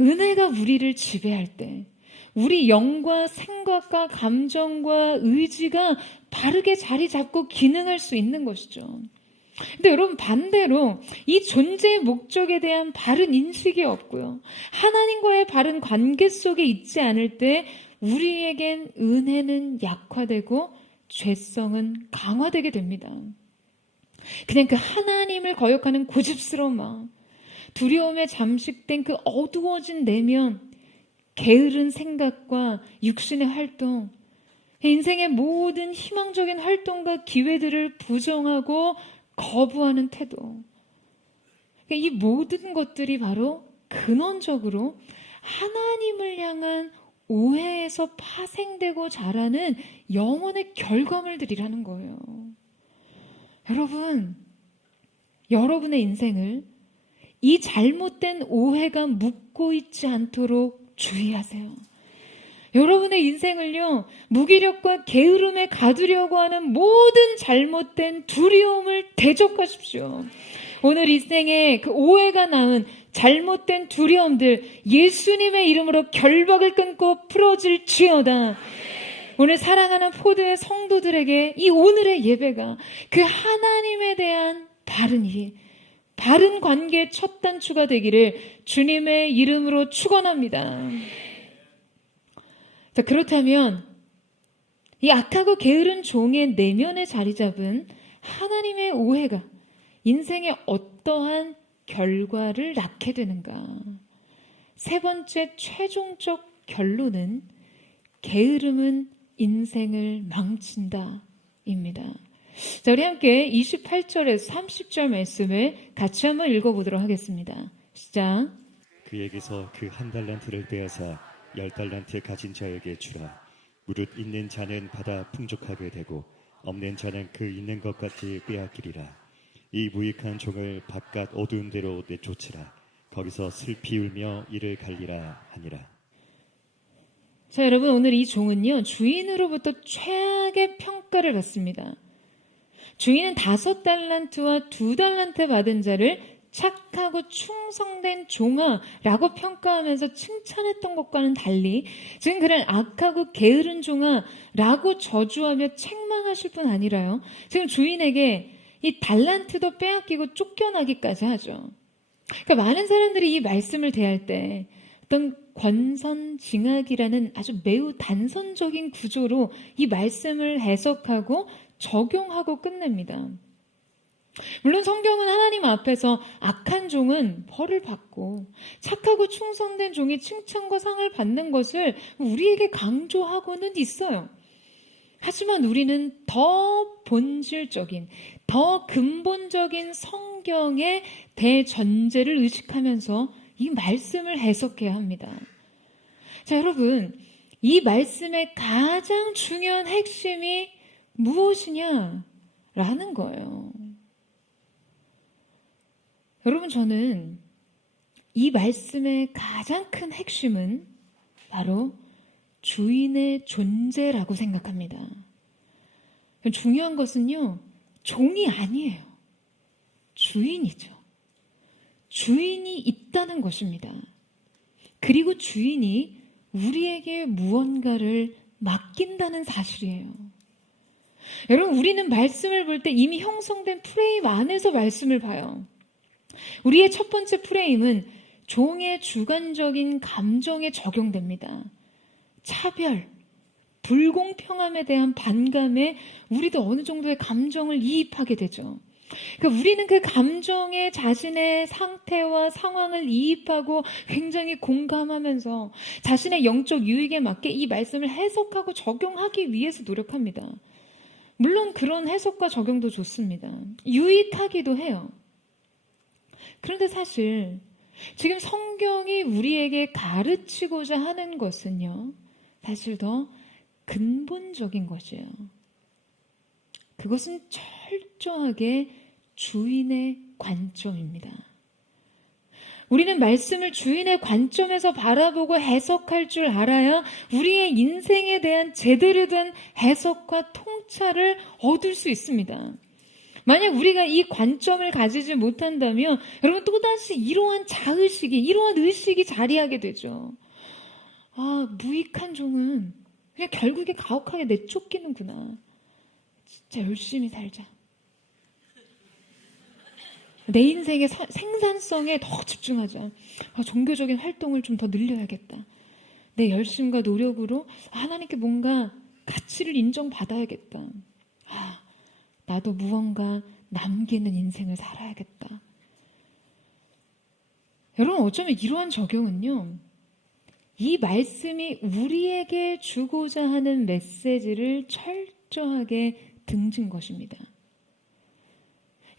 은혜가 우리를 지배할 때 우리 영과 생각과 감정과 의지가 바르게 자리 잡고 기능할 수 있는 것이죠. 근데 여러분 반대로 이 존재의 목적에 대한 바른 인식이 없고요. 하나님과의 바른 관계 속에 있지 않을 때 우리에겐 은혜는 약화되고 죄성은 강화되게 됩니다. 그냥 그 하나님을 거역하는 고집스러운 마음, 두려움에 잠식된 그 어두워진 내면, 게으른 생각과 육신의 활동, 인생의 모든 희망적인 활동과 기회들을 부정하고 거부하는 태도. 이 모든 것들이 바로 근원적으로 하나님을 향한 오해에서 파생되고 자라는 영혼의 결과물들이라는 거예요. 여러분, 여러분의 인생을 이 잘못된 오해가 묻고 있지 않도록 주의하세요. 여러분의 인생을요, 무기력과 게으름에 가두려고 하는 모든 잘못된 두려움을 대적하십시오. 오늘 인생에 그 오해가 낳은 잘못된 두려움들 예수님의 이름으로 결박을 끊고 풀어질지어다. 오늘 사랑하는 포도의 성도들에게 이 오늘의 예배가 그 하나님에 대한 바른 이해, 바른 관계의 첫 단추가 되기를 주님의 이름으로 축원합니다. 자, 그렇다면 이 악하고 게으른 종의 내면에 자리 잡은 하나님의 오해가 인생에 어떠한 결과를 낳게 되는가? 세 번째 최종적 결론은 게으름은 인생을 망친다 입니다. 자, 우리 함께 28절에서 30절 말씀을 같이 한번 읽어보도록 하겠습니다. 시작. 그에게서 그 한 달란트를 빼앗아 10달란트 가진 자에게 주라. 무릇 있는 자는 받아 풍족하게 되고 없는 자는 그 있는 것까지 빼앗기리라. 이 무익한 종을 바깥 어두운 데로 내쫓으라. 거기서 슬피 울며 이를 갈리라 하니라. 자, 여러분, 오늘 이 종은요, 주인으로부터 최악의 평가를 받습니다. 주인은 5달란트와 2달란트 받은 자를 착하고 충성된 종아라고 평가하면서 칭찬했던 것과는 달리 지금 그를 악하고 게으른 종아라고 저주하며 책망하실 뿐 아니라요. 지금 주인에게 이 달란트도 빼앗기고 쫓겨나기까지 하죠. 그러니까 많은 사람들이 이 말씀을 대할 때 어떤 권선징악이라는 아주 매우 단선적인 구조로 이 말씀을 해석하고 적용하고 끝냅니다. 물론 성경은 하나님 앞에서 악한 종은 벌을 받고 착하고 충성된 종이 칭찬과 상을 받는 것을 우리에게 강조하고는 있어요. 하지만 우리는 더 본질적인, 더 근본적인 성경의 대전제를 의식하면서 이 말씀을 해석해야 합니다. 자, 여러분, 이 말씀의 가장 중요한 핵심이 무엇이냐라는 거예요. 여러분, 저는 이 말씀의 가장 큰 핵심은 바로 주인의 존재라고 생각합니다. 중요한 것은요, 종이 아니에요. 주인이죠. 주인이 있다는 것입니다. 그리고 주인이 우리에게 무언가를 맡긴다는 사실이에요. 여러분, 우리는 말씀을 볼 때 이미 형성된 프레임 안에서 말씀을 봐요. 우리의 첫 번째 프레임은 종의 주관적인 감정에 적용됩니다. 차별, 불공평함에 대한 반감에 우리도 어느 정도의 감정을 이입하게 되죠. 그러니까 우리는 그 감정에 자신의 상태와 상황을 이입하고 굉장히 공감하면서 자신의 영적 유익에 맞게 이 말씀을 해석하고 적용하기 위해서 노력합니다. 물론 그런 해석과 적용도 좋습니다. 유익하기도 해요. 그런데 사실 지금 성경이 우리에게 가르치고자 하는 것은요, 사실 더 근본적인 것이에요. 그것은 철저하게 주인의 관점입니다. 우리는 말씀을 주인의 관점에서 바라보고 해석할 줄 알아야 우리의 인생에 대한 제대로 된 해석과 통찰을 얻을 수 있습니다. 만약 우리가 이 관점을 가지지 못한다면 여러분 또다시 이러한 자의식이, 이러한 의식이 자리하게 되죠. 아, 무익한 종은 그냥 결국에 가혹하게 내쫓기는구나. 진짜 열심히 살자. 내 인생의 생산성에 더 집중하자. 종교적인 활동을 좀 더 늘려야겠다. 내 열심과 노력으로 하나님께 뭔가 가치를 인정받아야겠다. 나도 무언가 남기는 인생을 살아야겠다. 여러분, 어쩌면 이러한 적용은요, 이 말씀이 우리에게 주고자 하는 메시지를 철저하게 등진 것입니다.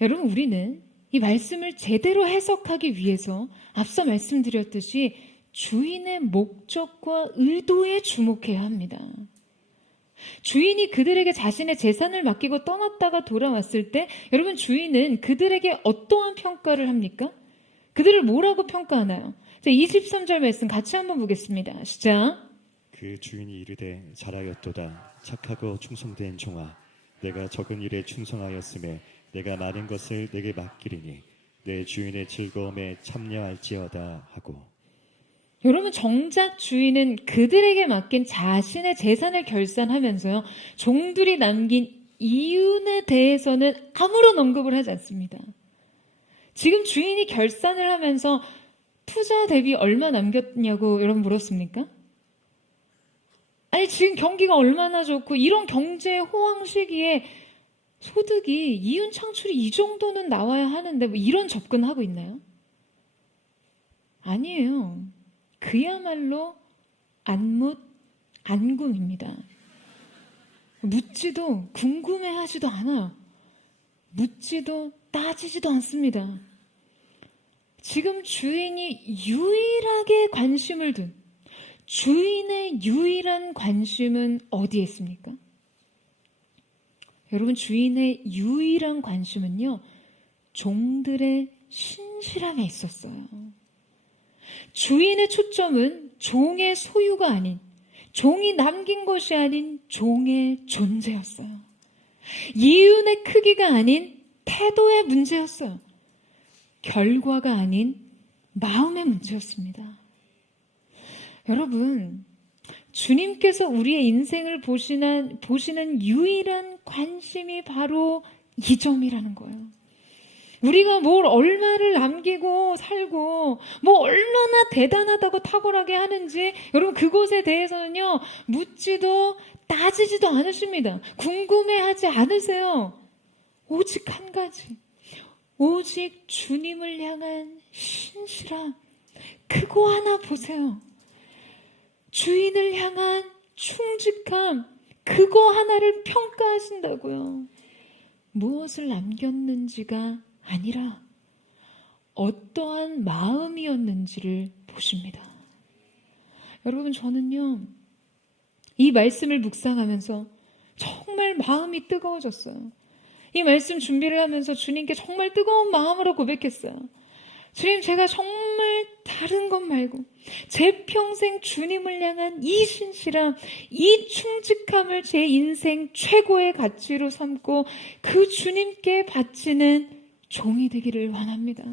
여러분, 우리는 이 말씀을 제대로 해석하기 위해서 앞서 말씀드렸듯이 주인의 목적과 의도에 주목해야 합니다. 주인이 그들에게 자신의 재산을 맡기고 떠났다가 돌아왔을 때 여러분, 주인은 그들에게 어떠한 평가를 합니까? 그들을 뭐라고 평가하나요? 자, 23절 말씀 같이 한번 보겠습니다. 시작. 그 주인이 이르되 잘하였도다. 착하고 충성된 종아, 내가 적은 일에 충성하였음에 내가 많은 것을 내게 맡기리니 내 주인의 즐거움에 참여할지어다 하고. 여러분, 정작 주인은 그들에게 맡긴 자신의 재산을 결산하면서요, 종들이 남긴 이윤에 대해서는 아무런 언급을 하지 않습니다. 지금 주인이 결산을 하면서 투자 대비 얼마 남겼냐고 여러분 물었습니까? 아니, 지금 경기가 얼마나 좋고 이런 경제 호황 시기에 소득이, 이윤 창출이 이 정도는 나와야 하는데 뭐 이런 접근하고 있나요? 아니에요. 그야말로 안궁입니다. 묻지도 궁금해하지도 않아요. 묻지도 따지지도 않습니다. 지금 주인이 유일하게 관심을 둔, 주인의 유일한 관심은 어디에 있습니까? 여러분, 주인의 유일한 관심은요, 종들의 신실함에 있었어요. 주인의 초점은 종의 소유가 아닌 종이 남긴 것이 아닌 종의 존재였어요. 이윤의 크기가 아닌 태도의 문제였어요. 결과가 아닌 마음의 문제였습니다. 여러분, 주님께서 우리의 인생을 보시는 유일한 관심이 바로 이 점이라는 거예요. 우리가 뭘 얼마를 남기고 살고 뭐 얼마나 대단하다고 탁월하게 하는지 여러분 그것에 대해서는요 묻지도 따지지도 않으십니다. 궁금해하지 않으세요. 오직 한 가지, 오직 주님을 향한 신실함, 그거 하나 보세요. 주인을 향한 충직함, 그거 하나를 평가하신다고요. 무엇을 남겼는지가 아니라 어떠한 마음이었는지를 보십니다. 여러분, 저는요 이 말씀을 묵상하면서 정말 마음이 뜨거워졌어요. 이 말씀 준비를 하면서 주님께 정말 뜨거운 마음으로 고백했어요. 주님, 제가 정말 다른 것 말고 제 평생 주님을 향한 이 신실함, 이 충직함을 제 인생 최고의 가치로 삼고 그 주님께 바치는 종이 되기를 원합니다.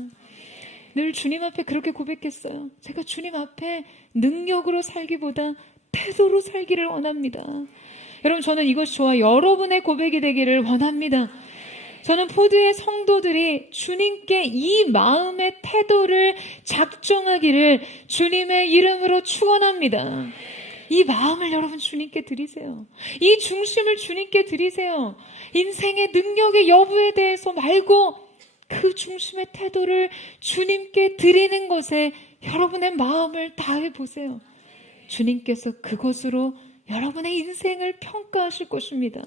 늘 주님 앞에 그렇게 고백했어요. 제가 주님 앞에 능력으로 살기보다 태도로 살기를 원합니다. 여러분, 저는 이것이 저와 여러분의 고백이 되기를 원합니다. 저는 포드의 성도들이 주님께 이 마음의 태도를 작정하기를 주님의 이름으로 축원합니다. 이 마음을 여러분 주님께 드리세요. 이 중심을 주님께 드리세요. 인생의 능력의 여부에 대해서 말고 그 중심의 태도를 주님께 드리는 것에 여러분의 마음을 다해 보세요. 주님께서 그것으로 여러분의 인생을 평가하실 것입니다.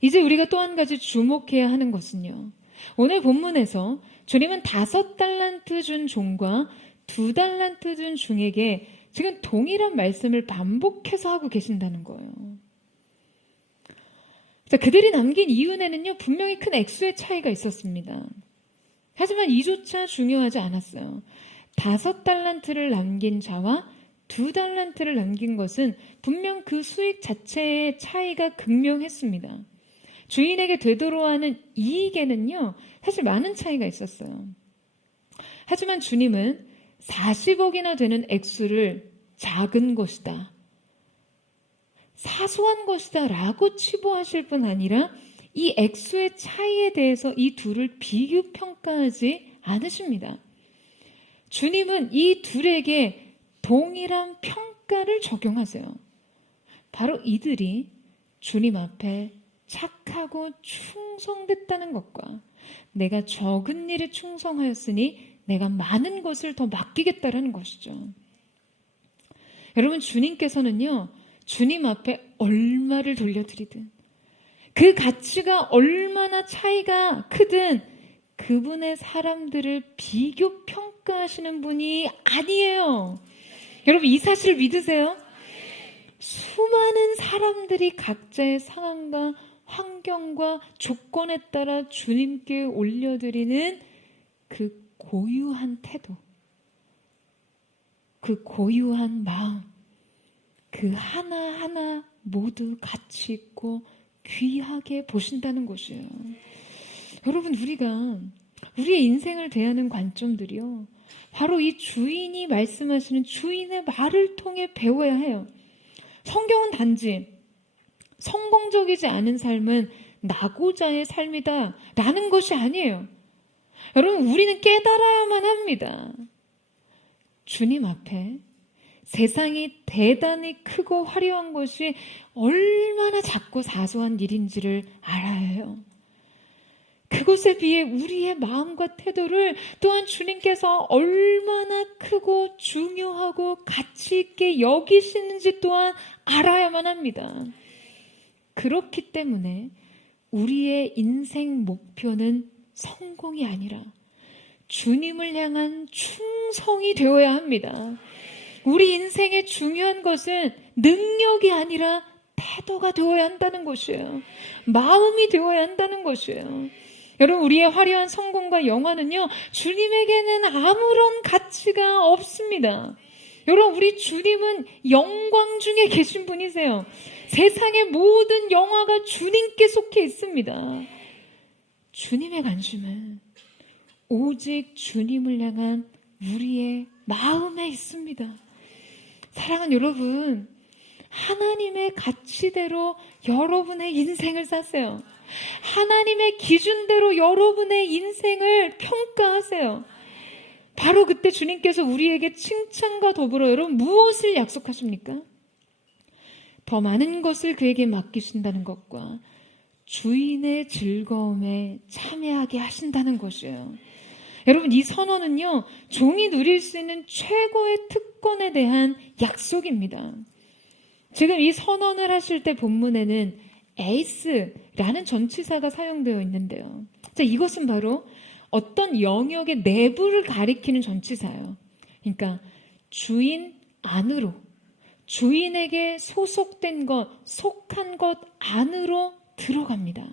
이제 우리가 또 한 가지 주목해야 하는 것은요, 오늘 본문에서 주님은 5달란트 준 종과 2달란트 준 종에게 지금 동일한 말씀을 반복해서 하고 계신다는 거예요. 자, 그들이 남긴 이윤에는요 분명히 큰 액수의 차이가 있었습니다. 하지만 이조차 중요하지 않았어요. 5달란트를 남긴 자와 2달란트를 남긴 것은 분명 그 수익 자체의 차이가 극명했습니다. 주인에게 되돌아오는 이익에는요 사실 많은 차이가 있었어요. 하지만 주님은 40억이나 되는 액수를 작은 것이다, 사소한 것이다 라고 치부하실 뿐 아니라 이 액수의 차이에 대해서 이 둘을 비교 평가하지 않으십니다. 주님은 이 둘에게 동일한 평가를 적용하세요. 바로 이들이 주님 앞에 착하고 충성됐다는 것과 내가 적은 일에 충성하였으니 내가 많은 것을 더 맡기겠다라는 것이죠. 여러분, 주님께서는요 주님 앞에 얼마를 돌려드리든 그 가치가 얼마나 차이가 크든 그분의 사람들을 비교 평가하시는 분이 아니에요. 여러분, 이 사실 믿으세요? 수많은 사람들이 각자의 상황과 환경과 조건에 따라 주님께 올려드리는 그 고유한 태도, 그 고유한 마음, 그 하나하나 모두 가치 있고 귀하게 보신다는 것이에요. 여러분, 우리가 우리의 인생을 대하는 관점들이요 바로 이 주인이 말씀하시는 주인의 말을 통해 배워야 해요. 성경은 단지 성공적이지 않은 삶은 낙오자의 삶이다 라는 것이 아니에요. 여러분, 우리는 깨달아야만 합니다. 주님 앞에 세상이 대단히 크고 화려한 것이 얼마나 작고 사소한 일인지를 알아야 해요. 그것에 비해 우리의 마음과 태도를 또한 주님께서 얼마나 크고 중요하고 가치 있게 여기시는지 또한 알아야만 합니다. 그렇기 때문에 우리의 인생 목표는 성공이 아니라 주님을 향한 충성이 되어야 합니다. 우리 인생의 중요한 것은 능력이 아니라 태도가 되어야 한다는 것이에요. 마음이 되어야 한다는 것이에요. 여러분, 우리의 화려한 성공과 영화는요 주님에게는 아무런 가치가 없습니다. 여러분, 우리 주님은 영광 중에 계신 분이세요. 세상의 모든 영화가 주님께 속해 있습니다. 주님의 관심은 오직 주님을 향한 우리의 마음에 있습니다. 사랑하는 여러분, 하나님의 가치대로 여러분의 인생을 사세요. 하나님의 기준대로 여러분의 인생을 평가하세요. 바로 그때 주님께서 우리에게 칭찬과 더불어 여러분 무엇을 약속하십니까? 더 많은 것을 그에게 맡기신다는 것과 주인의 즐거움에 참여하게 하신다는 것이에요. 여러분, 이 선언은요, 종이 누릴 수 있는 최고의 특권에 대한 약속입니다. 지금 이 선언을 하실 때 본문에는 에이스라는 전치사가 사용되어 있는데요. 자, 이것은 바로 어떤 영역의 내부를 가리키는 전치사예요. 그러니까 주인 안으로, 주인에게 소속된 것, 속한 것 안으로 들어갑니다.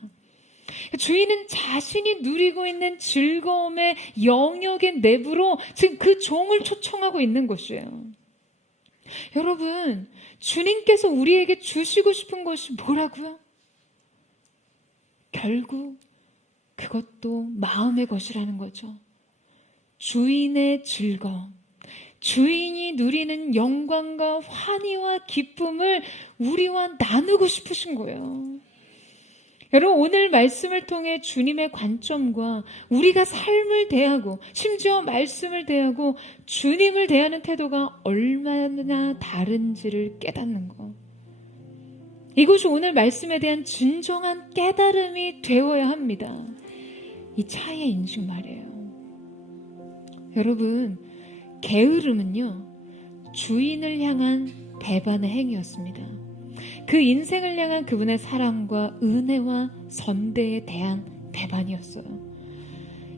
주인은 자신이 누리고 있는 즐거움의 영역의 내부로 지금 그 종을 초청하고 있는 것이에요. 여러분, 주님께서 우리에게 주시고 싶은 것이 뭐라고요? 결국 그것도 마음의 것이라는 거죠. 주인의 즐거움, 주인이 누리는 영광과 환희와 기쁨을 우리와 나누고 싶으신 거예요. 여러분, 오늘 말씀을 통해 주님의 관점과 우리가 삶을 대하고 심지어 말씀을 대하고 주님을 대하는 태도가 얼마나 다른지를 깨닫는 것. 이것이 오늘 말씀에 대한 진정한 깨달음이 되어야 합니다. 이 차이의 인식 말이에요. 여러분, 게으름은요, 주인을 향한 배반의 행위였습니다. 그 인생을 향한 그분의 사랑과 은혜와 선대에 대한 배반이었어요.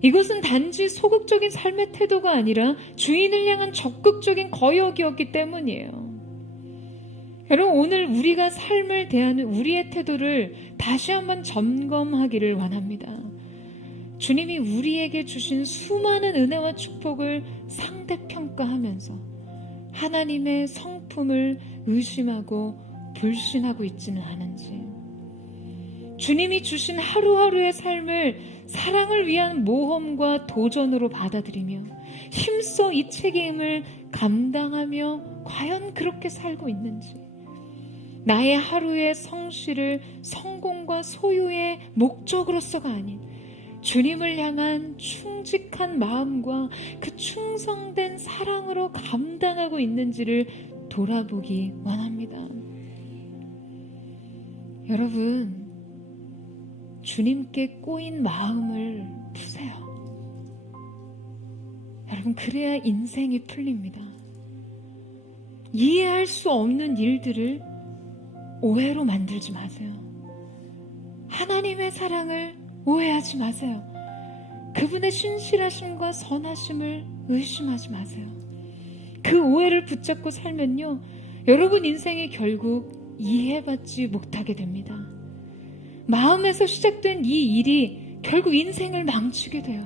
이것은 단지 소극적인 삶의 태도가 아니라 주인을 향한 적극적인 거역이었기 때문이에요. 여러분, 오늘 우리가 삶을 대하는 우리의 태도를 다시 한번 점검하기를 원합니다. 주님이 우리에게 주신 수많은 은혜와 축복을 상대평가하면서 하나님의 성품을 의심하고 불신하고 있지는 않은지, 주님이 주신 하루하루의 삶을 사랑을 위한 모험과 도전으로 받아들이며 힘써 이 책임을 감당하며 과연 그렇게 살고 있는지, 나의 하루의 성실을 성공과 소유의 목적으로서가 아닌 주님을 향한 충직한 마음과 그 충성된 사랑으로 감당하고 있는지를 돌아보기 원합니다. 여러분, 주님께 꼬인 마음을 푸세요. 여러분, 그래야 인생이 풀립니다. 이해할 수 없는 일들을 오해로 만들지 마세요. 하나님의 사랑을 오해하지 마세요. 그분의 신실하심과 선하심을 의심하지 마세요. 그 오해를 붙잡고 살면요, 여러분 인생이 결국 이해받지 못하게 됩니다. 마음에서 시작된 이 일이 결국 인생을 망치게 돼요.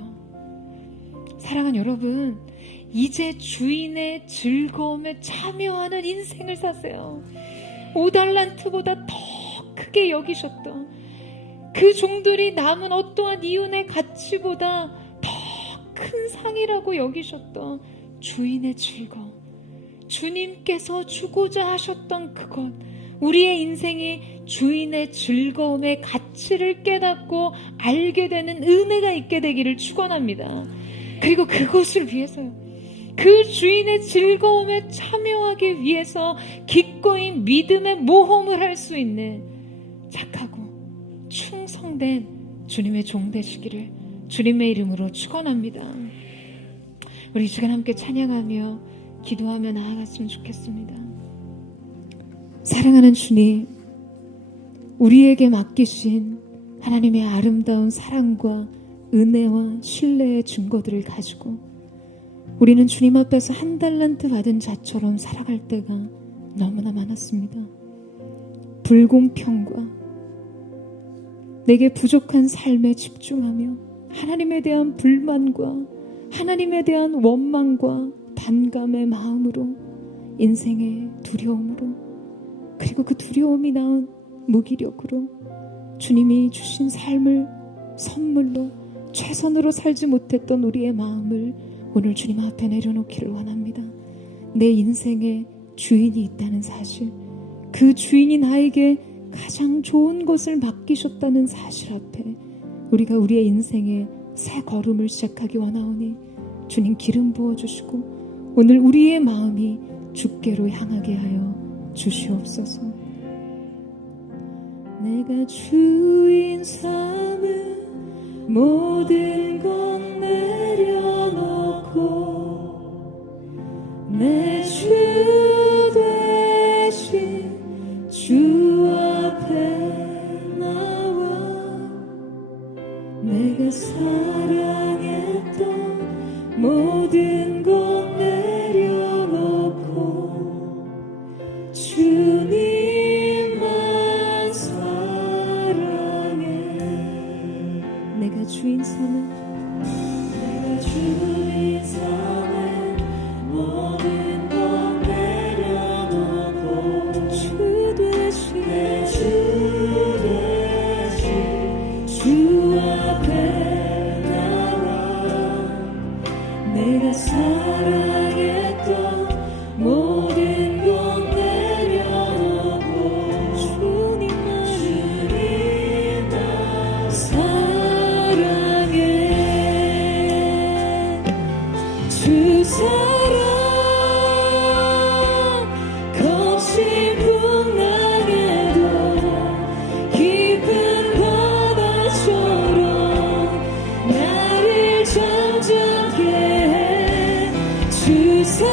사랑하는 여러분, 이제 주인의 즐거움에 참여하는 인생을 사세요. 5달란트보다 더 크게 여기셨던, 그 종들이 남은 어떠한 이윤의 가치보다 더 큰 상이라고 여기셨던 주인의 즐거움, 주님께서 주고자 하셨던 그것, 우리의 인생이 주인의 즐거움의 가치를 깨닫고 알게 되는 은혜가 있게 되기를 축원합니다. 그리고 그것을 위해서요, 그 주인의 즐거움에 참여하기 위해서 기꺼이 믿음의 모험을 할 수 있는 착하고 충성된 주님의 종 되시기를 주님의 이름으로 축원합니다. 우리 이 시간 함께 찬양하며 기도하며 나아갔으면 좋겠습니다. 사랑하는 주님, 우리에게 맡기신 하나님의 아름다운 사랑과 은혜와 신뢰의 증거들을 가지고 우리는 주님 앞에서 1달란트 받은 자처럼 살아갈 때가 너무나 많았습니다. 불공평과 내게 부족한 삶에 집중하며 하나님에 대한 불만과 하나님에 대한 원망과 반감의 마음으로 인생의 두려움으로, 그리고 그 두려움이 낳은 무기력으로 주님이 주신 삶을 선물로 최선으로 살지 못했던 우리의 마음을 오늘 주님 앞에 내려놓기를 원합니다. 내 인생에 주인이 있다는 사실, 그 주인이 나에게 가장 좋은 것을 맡기셨다는 사실 앞에 우리가 우리의 인생의 새 걸음을 시작하기 원하오니 주님 기름 부어주시고 오늘 우리의 마음이 주께로 향하게 하여 주시옵소서. 내가 주인 삼은 모든 것 내려놓고 내 주 되신 주 앞에 나와 내가 사랑했던 모든 것 내려놓고 주님만 사랑해. 내가 주인 삼은 모든 것 내려놓고 주 되신 주 앞에 나와 내가 사랑했던 모든 것 내려놓고 주님만 사랑해. 주 사랑 거친 풍랑에도 깊은 바다처럼 나를 잠잠케 해. 주 사랑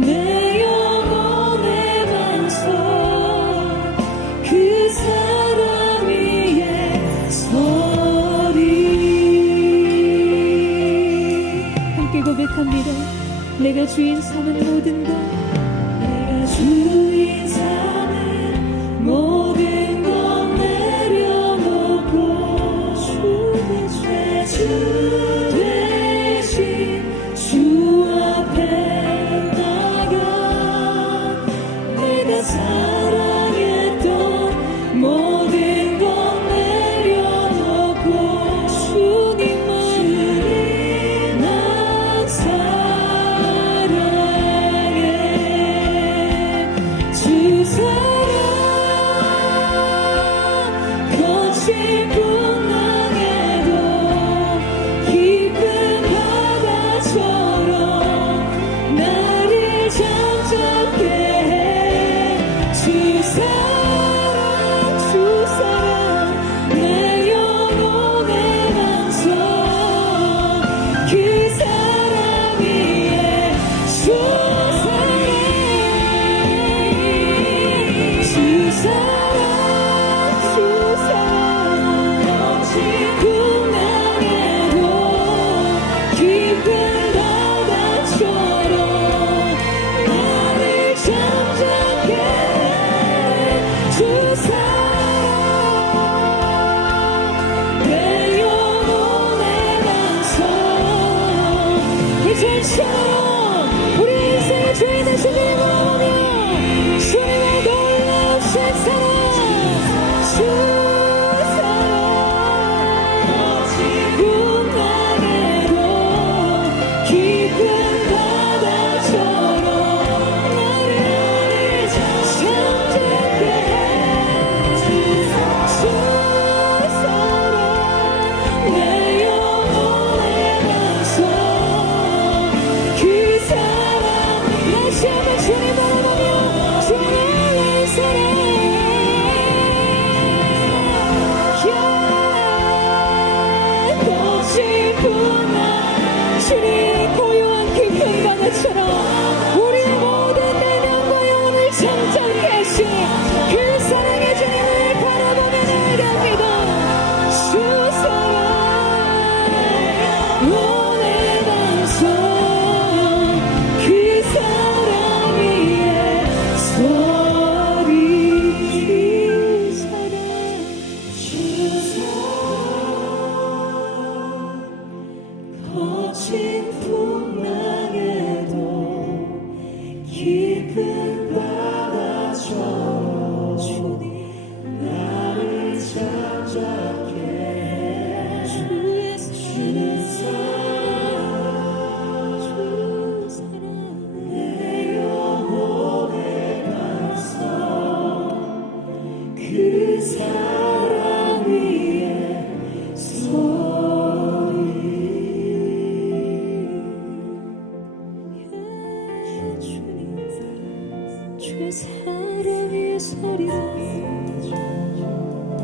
내 영혼의 반석 그 사랑 위에 서리. 함께 고백합니다. 내가 주인 삼은 모든 것 내가 주인 삼은 모든 것 내려놓고 주 되신 주 앞에 나가 내가 사랑했던 모든 것 내려놓고 주님만 사랑해. 주 사랑 거친 풍랑에도 깊은 바다처럼 나를 잠잠케 해. 주 사랑 내 영혼의 반석 그 사랑 위에 주 사랑 거친 풍랑에도 깊은 바다처럼 나를 잠잠케 해. 주 사랑 내 영혼의 반석 이제처럼 우리 인생의 주인 되신 주님을 주님의 놀라우신 사랑 주 사랑 거친 풍랑에도 깊은 바다처럼 나를 잠잠케 해.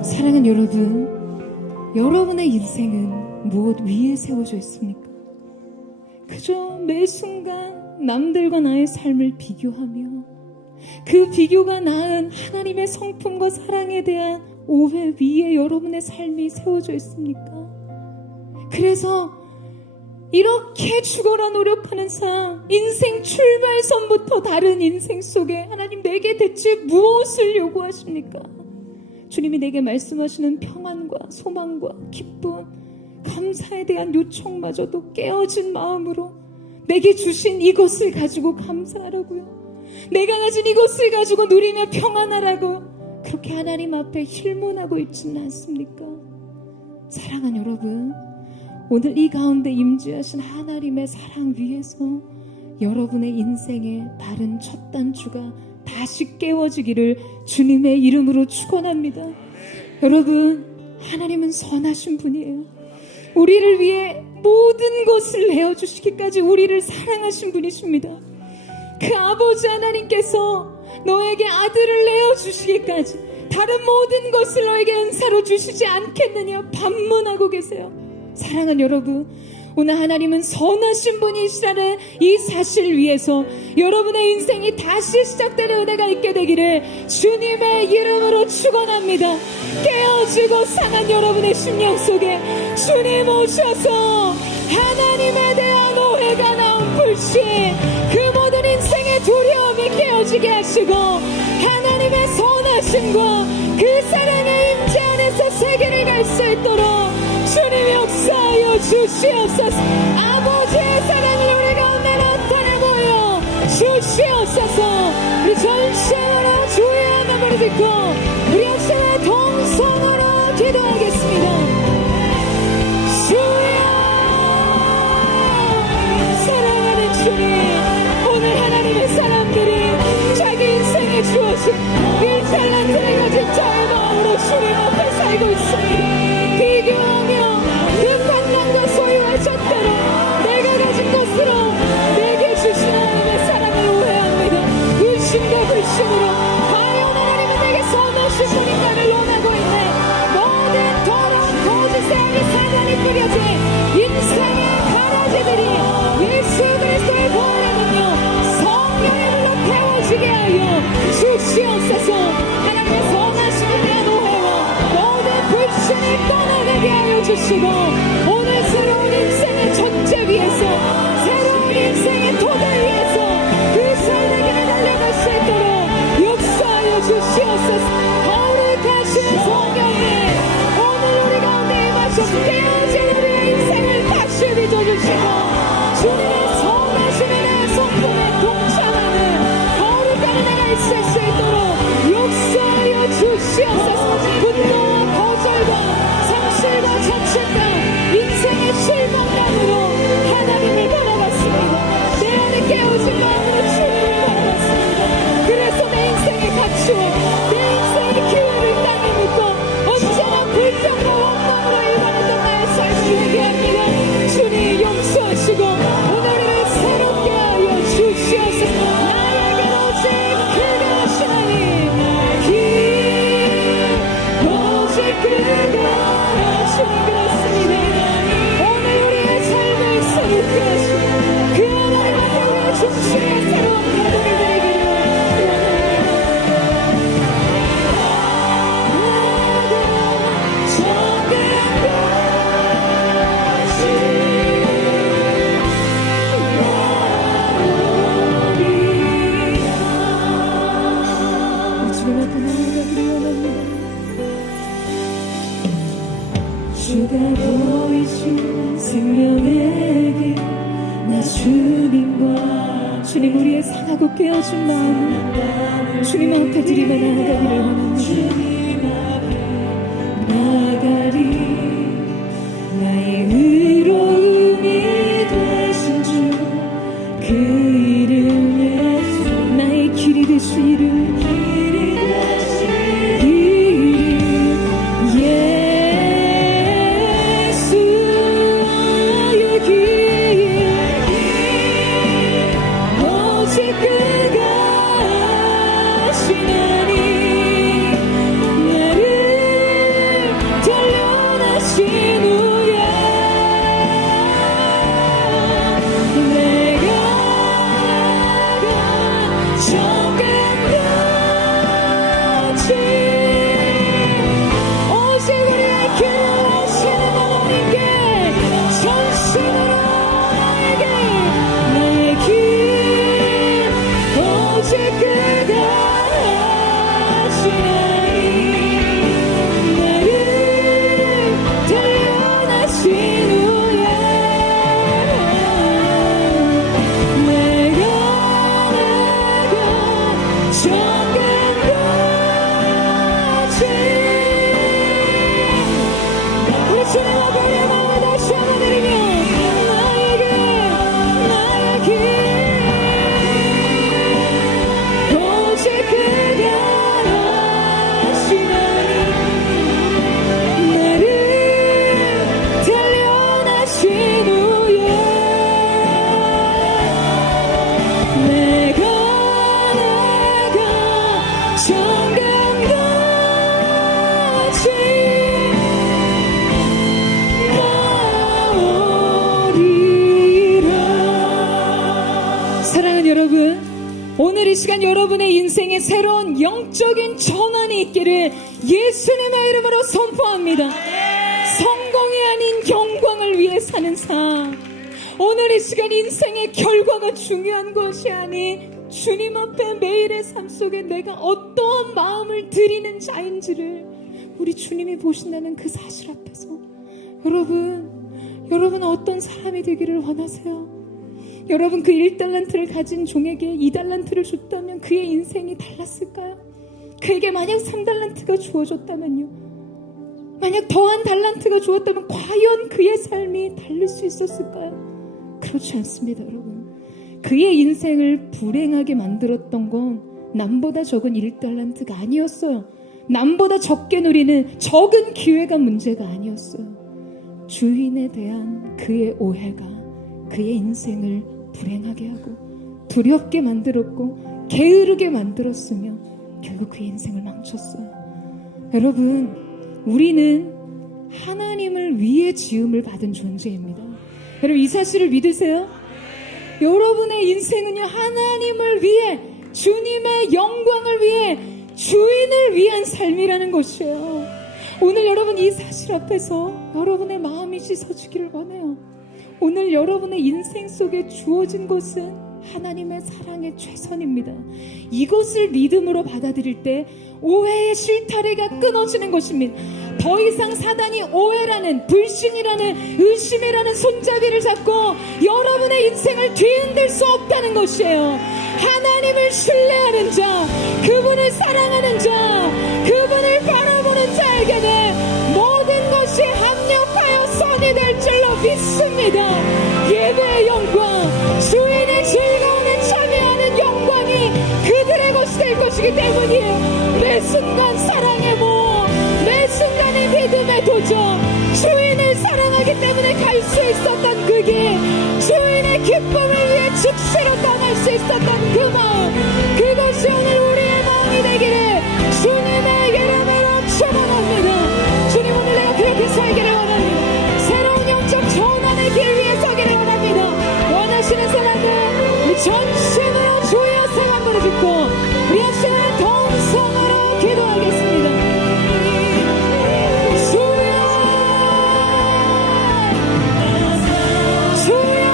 사랑하는 여러분, 여러분의 인생은 무엇 위에 세워져 있습니까? 그저 매 순간 남들과 나의 삶을 비교하며 그 비교가 낳은 하나님의 성품과 사랑에 대한 오해 위에 여러분의 삶이 세워져 있습니까? 그래서 이렇게 죽어라 노력하는 삶, 인생 출발선부터 다른 인생 속에 하나님 내게 대체 무엇을 요구하십니까? 주님이 내게 말씀하시는 평안과 소망과 기쁨, 감사에 대한 요청마저도 깨어진 마음으로 내게 주신 이것을 가지고 감사하라고요. 내가 가진 이것을 가지고 누리며 평안하라고 그렇게 하나님 앞에 힐문하고 있지는 않습니까? 사랑하는 여러분, 오늘 이 가운데 임재하신 하나님의 사랑 위에서 여러분의 인생의 바른 첫 단추가 다시 깨워지기를 주님의 이름으로 축원합니다. 여러분, 하나님은 선하신 분이에요. 우리를 위해 모든 것을 내어주시기까지 우리를 사랑하신 분이십니다. 그 아버지 하나님께서 너에게 아들을 내어주시기까지 다른 모든 것을 너에게 은사로 주시지 않겠느냐 반문하고 계세요. 사랑하는 여러분, 오늘 하나님은 선하신 분이시라는 이 사실 위에서 여러분의 인생이 다시 시작되는 은혜가 있게 되기를 주님의 이름으로 축원합니다. 깨어지고 상한 여러분의 심령 속에 주님 오셔서 하나님에 대한 오해가 나온 불신, 그 모든 인생의 두려움이 깨어지게 하시고 하나님의 선하심과 그 사랑의 임재 안에서 세계를 갈 수 있도록 주님 역사하여 주시옵소서. 아버지의 사랑을 우리 가운데 나타내고요 주시옵소서. 우리 전심으로 주의 이름을 듣고 우리 역사의 동성으로 기도하겠습니다. 주여, 사랑하는 주님, 오늘 하나님의 사람들이 자기 인생에 주어진 1달란트를 가진 자의 마음으로 주님 앞에 살고 있습니다. 비교하며 그 관람과 소유와 잣대로 내가 가진 것으로 내게 주신 하나님의 사랑을 오해합니다. 불신과 불신으로 과연 하나님은 내게 선하신 분인가를 원하고 있네. 모든 더러운 거짓의 악이 사단이 뿌려진 인생의 가라지들이 예수 그리스도의 보혈의 능력 성령의 불로 태워지게 하여 주시옵소서. 하나님의 선하심을 대한 오해와 모든 불신을 떠나가게 하여 주시고 오늘 새로운 인생의 전제 위에서 새로운 인생의 토대 위에서 그 삶의 길을 달려갈 수 있도록 역사하여 주시옵소서. 거룩하신 성령님, 오늘 우리 가운데 임하셔서 깨어진 우리의 인생을 다시 빚어주시고 주님의 선하심의 성품에 동참하는 거룩한 은혜가 있을 수 있도록 역사하여 주시옵소서. 분노와 거절과 상실과 자책감, 인생의 실망감으로 하나님을 바라봤습니다. 내 안에 깨어진 마음으로 주님을 바라봤습니다. 그래서 내 인생의 가치와 내 인생의 기회를 땅에 묻고 언제나 불평과 원망으로 일관했던 나의 삶을 회개합니다. 주님 용서하시고 오늘을 새롭게 하여 주시옵소서. 나에게 오직 그가 하시나니 오직 그가 주님 그렇습니다. 오늘 우리의 삶을 새롭게 하시고 그 하나님 앞에 우리의 중심의 새로운 가동이 되기를 주가 보이신 생명의 길, 나 주님과 주님 우리의 상하고 깨어진 마음을 주님 앞에 드리며 나아가기를 원합니다. 나가리 나의 의로움이 되신 주 그 이름에 나의 길이 되시리를 오직 그가 하시나니 이 시간 여러분의 인생에 새로운 영적인 전환이 있기를 예수님의 이름으로 선포합니다. 성공이 아닌 영광을 위해 사는 삶. 오늘 이 시간 인생의 결과가 중요한 것이 아닌 주님 앞에 매일의 삶 속에 내가 어떠한 마음을 드리는 자인지를 우리 주님이 보신다는 그 사실 앞에서 여러분 어떤 사람이 되기를 원하세요? 여러분 그 1달란트를 가진 종에게 2달란트를 줬다면 그의 인생이 달랐을까요? 그에게 만약 3달란트가 주어졌다면요, 만약 더한 달란트가 주었다면 과연 그의 삶이 다를 수 있었을까요? 그렇지 않습니다. 여러분, 그의 인생을 불행하게 만들었던 건 남보다 적은 1달란트가 아니었어요. 남보다 적게 누리는 적은 기회가 문제가 아니었어요. 주인에 대한 그의 오해가 그의 인생을 불행하게 하고 두렵게 만들었고 게으르게 만들었으며 결국 그의 인생을 망쳤어요. 여러분, 우리는 하나님을 위해 지음을 받은 존재입니다. 여러분, 이 사실을 믿으세요? 여러분의 인생은요, 하나님을 위해, 주님의 영광을 위해, 주인을 위한 삶이라는 것이에요. 오늘 여러분 이 사실 앞에서 여러분의 마음이 씻어지기를 원해요. 오늘 여러분의 인생 속에 주어진 것은 하나님의 사랑의 최선입니다. 이것을 믿음으로 받아들일 때 오해의 실타래가 끊어지는 것입니다. 더 이상 사단이 오해라는, 불신이라는, 의심이라는 손잡이를 잡고 여러분의 인생을 뒤흔들 수 없다는 것이에요. 하나님을 신뢰하는 자, 그분을 사랑하는 자, 그분을 바라보는 자에게는 모든 것이 합력하여 선이 될 줄로 믿습니다. 예배의 영광, 주인의 즐거움에 참여하는 영광이 그들의 것이 될 것이기 때문이에요. 매 순간 사랑의 모험, 매 순간의 믿음의 도전, 주인을 사랑하기 때문에 갈 수 있었던 그 길, 주인의 기쁨을 위해 즉시로 떠날 수 있었던 그 마음, 그것이 오늘 우리의 마음이 되기를 주님의 이름으로 축원합니다. 주님, 오늘 내가 그렇게 살기를 원합니다. 새로운 영적 전환의 길 위에 서기를 원합니다. 원하시는 사람은 우리 전심으로 주의 생 한 번을 듣고 우리 한 시간에 동성으로 기도하겠습니다. 주여, 주여, 주여,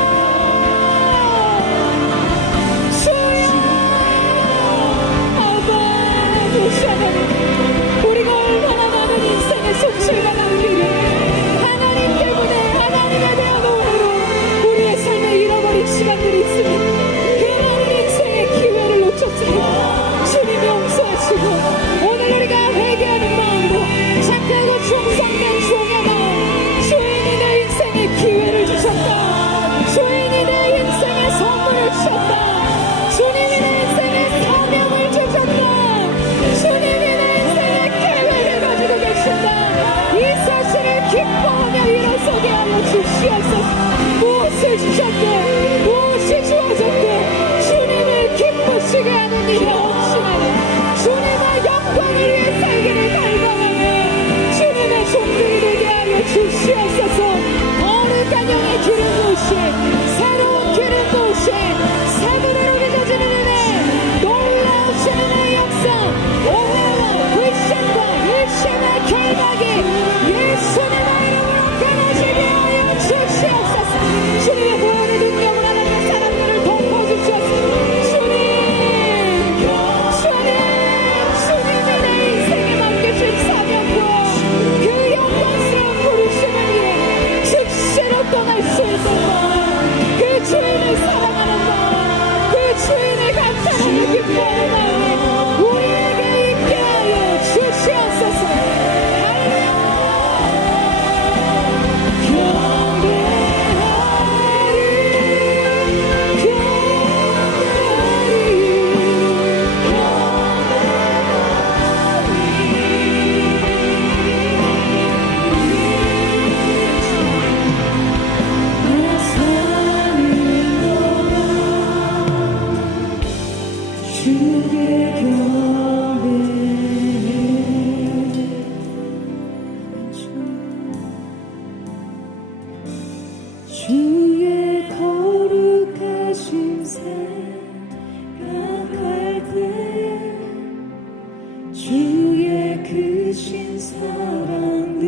크신 사랑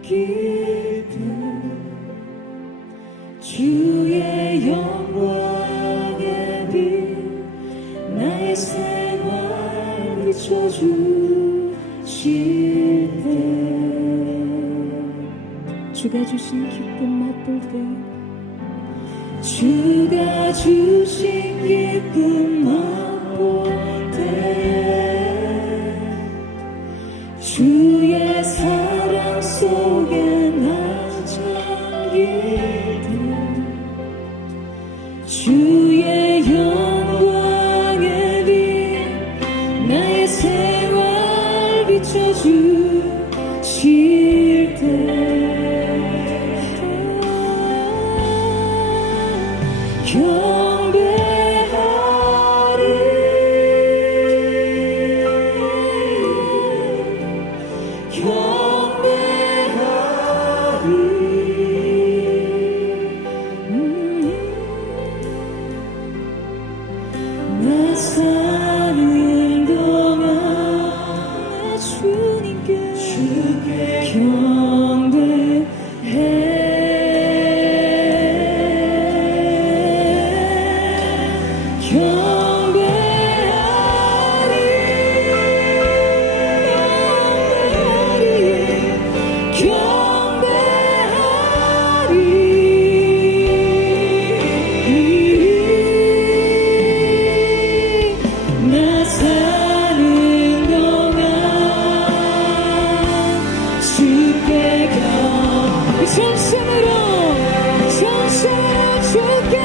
느낄 때 주의 영광의 빛 나의 생활 비춰주실 때 주가 주신 기쁨 맛볼 때 주가 주신 기쁨 맛볼 때 주의 사랑 속에 나 잠길 때 주의 영광의 빛 나의 생활 비춰주실 때 나 사는 동안 나 주님께 경배해 나 사는 동안 주께 전심으로 주께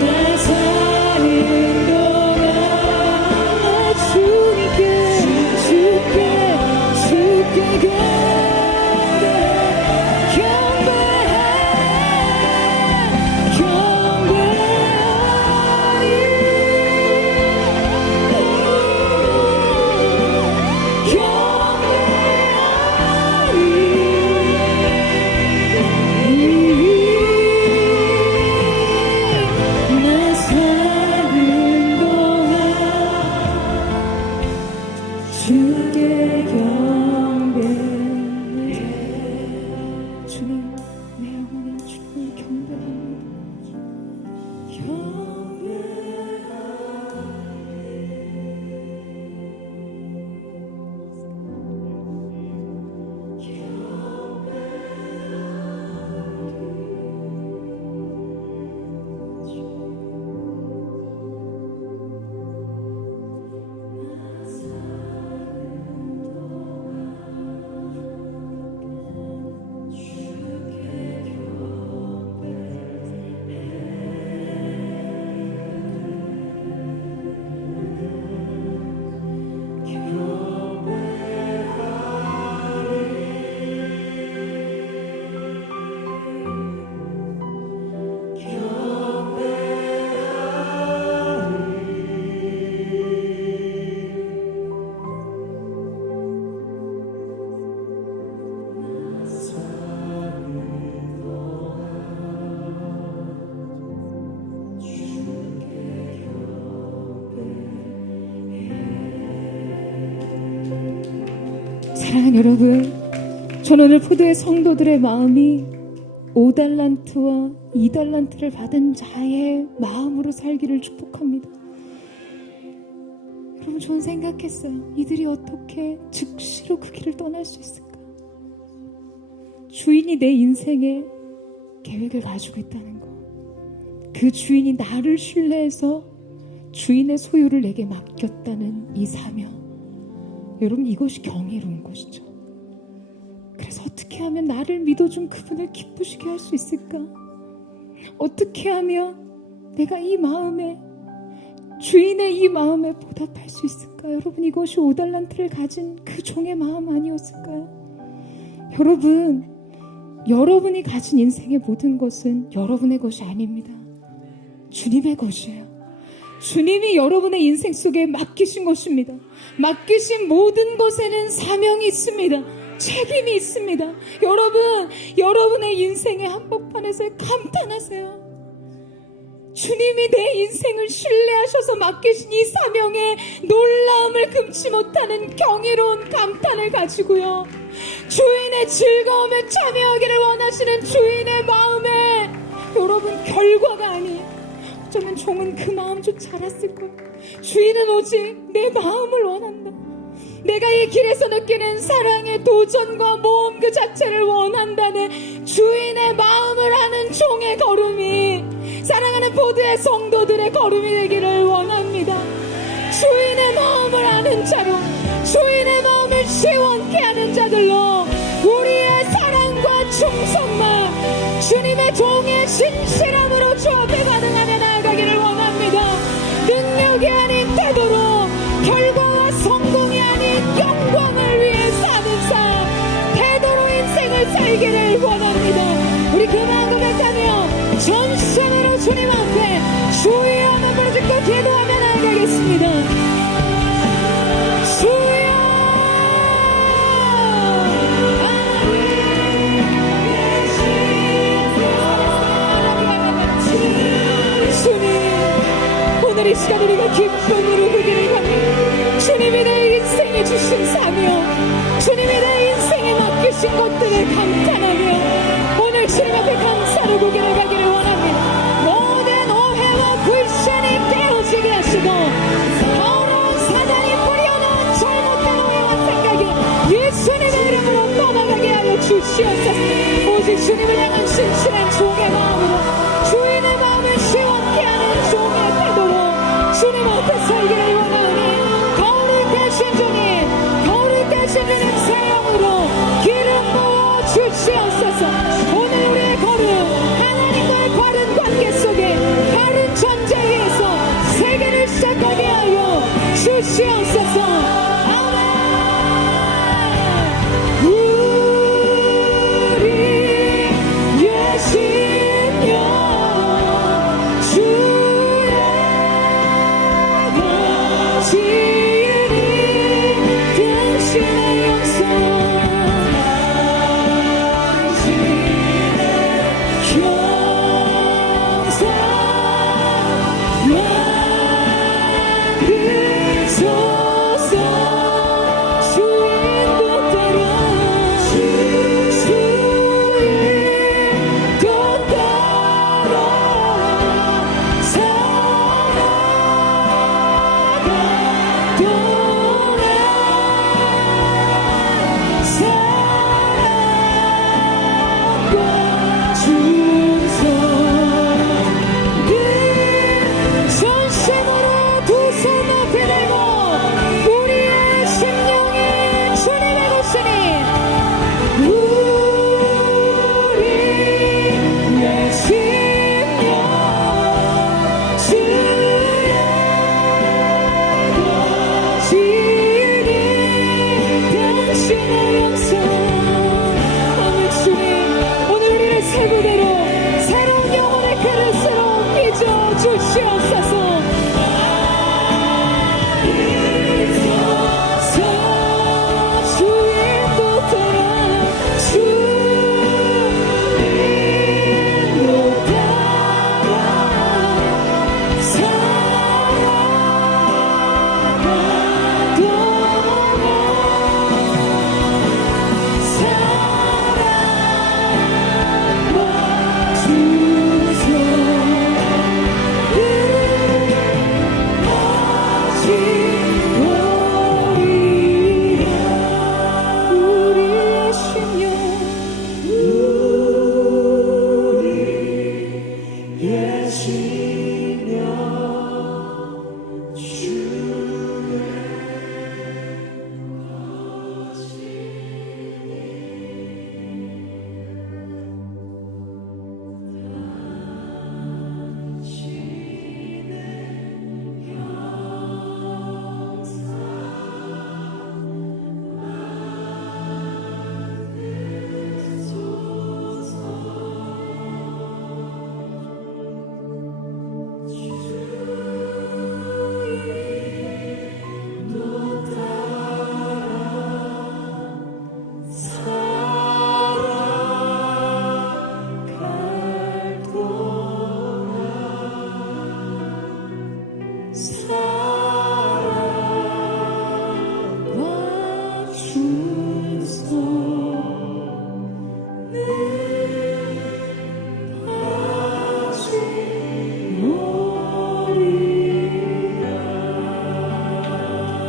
나 사는 동안 주님께 사랑하는 여러분, 저는 오늘 포도의 성도들의 마음이 5달란트와 2달란트를 받은 자의 마음으로 살기를 축복합니다. 여러분, 저는 생각했어요. 이들이 어떻게 즉시로 그 길을 떠날 수 있을까? 주인이 내 인생에 계획을 가지고 있다는 거, 그 주인이 나를 신뢰해서 주인의 소유를 내게 맡겼다는 이 사명, 여러분, 이것이 경이로운 것이죠. 그래서 어떻게 하면 나를 믿어준 그분을 기쁘시게 할 수 있을까? 어떻게 하면 내가 이 마음에, 주인의 이 마음에 보답할 수 있을까? 여러분, 이것이 5달란트를 가진 그 종의 마음 아니었을까요? 여러분, 여러분이 가진 인생의 모든 것은 여러분의 것이 아닙니다. 주님의 것이에요. 주님이 여러분의 인생 속에 맡기신 것입니다. 맡기신 모든 것에는 사명이 있습니다. 책임이 있습니다. 여러분, 여러분의 인생의 한복판에서 감탄하세요. 주님이 내 인생을 신뢰하셔서 맡기신 이 사명에 놀라움을 금치 못하는 경이로운 감탄을 가지고요, 주인의 즐거움에 참여하기를 원하시는 주인의 마음에, 여러분, 결과가 아니에요. 어쩌면 종은 그 마음조차 알았을 거예요. 주인은 오직 내 마음을 원한다. 내가 이 길에서 느끼는 사랑의 도전과 모험 그 자체를 원한다는 주인의 마음을 아는 종의 걸음이 사랑하는 포도의 성도들의 걸음이 되기를 원합니다. 주인의 마음을 아는 자로, 주인의 마음을 시원케 하는 자들로 우리의 사랑과 충성만 주님의 종의 신실함으로 주 앞에 가능하며 나아가기를 원합니다. 능력이 아닌 태도로, 결과와 성공이 아닌 영광을 위해 사는 삶, 태도로 인생을 살기를 원합니다. 우리 그 마음 고백하며 전심으로 주님 앞에 주의 이름을 부르짖고 기도하며 나아가겠습니다. 주여, 오늘 이 시간 우리가 기쁨으로 그 길을 가며 주님이 내 인생에 주신 사명, 주님이 내 인생에 맡기신 것들을 감탄하며 오늘 주님 앞에 감사로 그 길을 가기를 원합니다. 모든 오해와 불신이 깨어지게 하시고 더러운 사단이 뿌려놓은 잘못된 오해와 생각이 예수님의 이름으로 떠나가게 하여 주시옵소서. 오직 주님을 향한 신실한 종의 마음으로, 주인의 마음을 시원케 하는 종의 태도로 주님 앞에 살기를 원하오니, 거룩하신 주님, 거룩하신 주님 사랑으로 기름 부어 주시옵소서. 오늘 우리의 걸음, 하나님과의 바른 관계 속에 바른 전제 위에서 세계를 시작하게 하여 주시옵소서.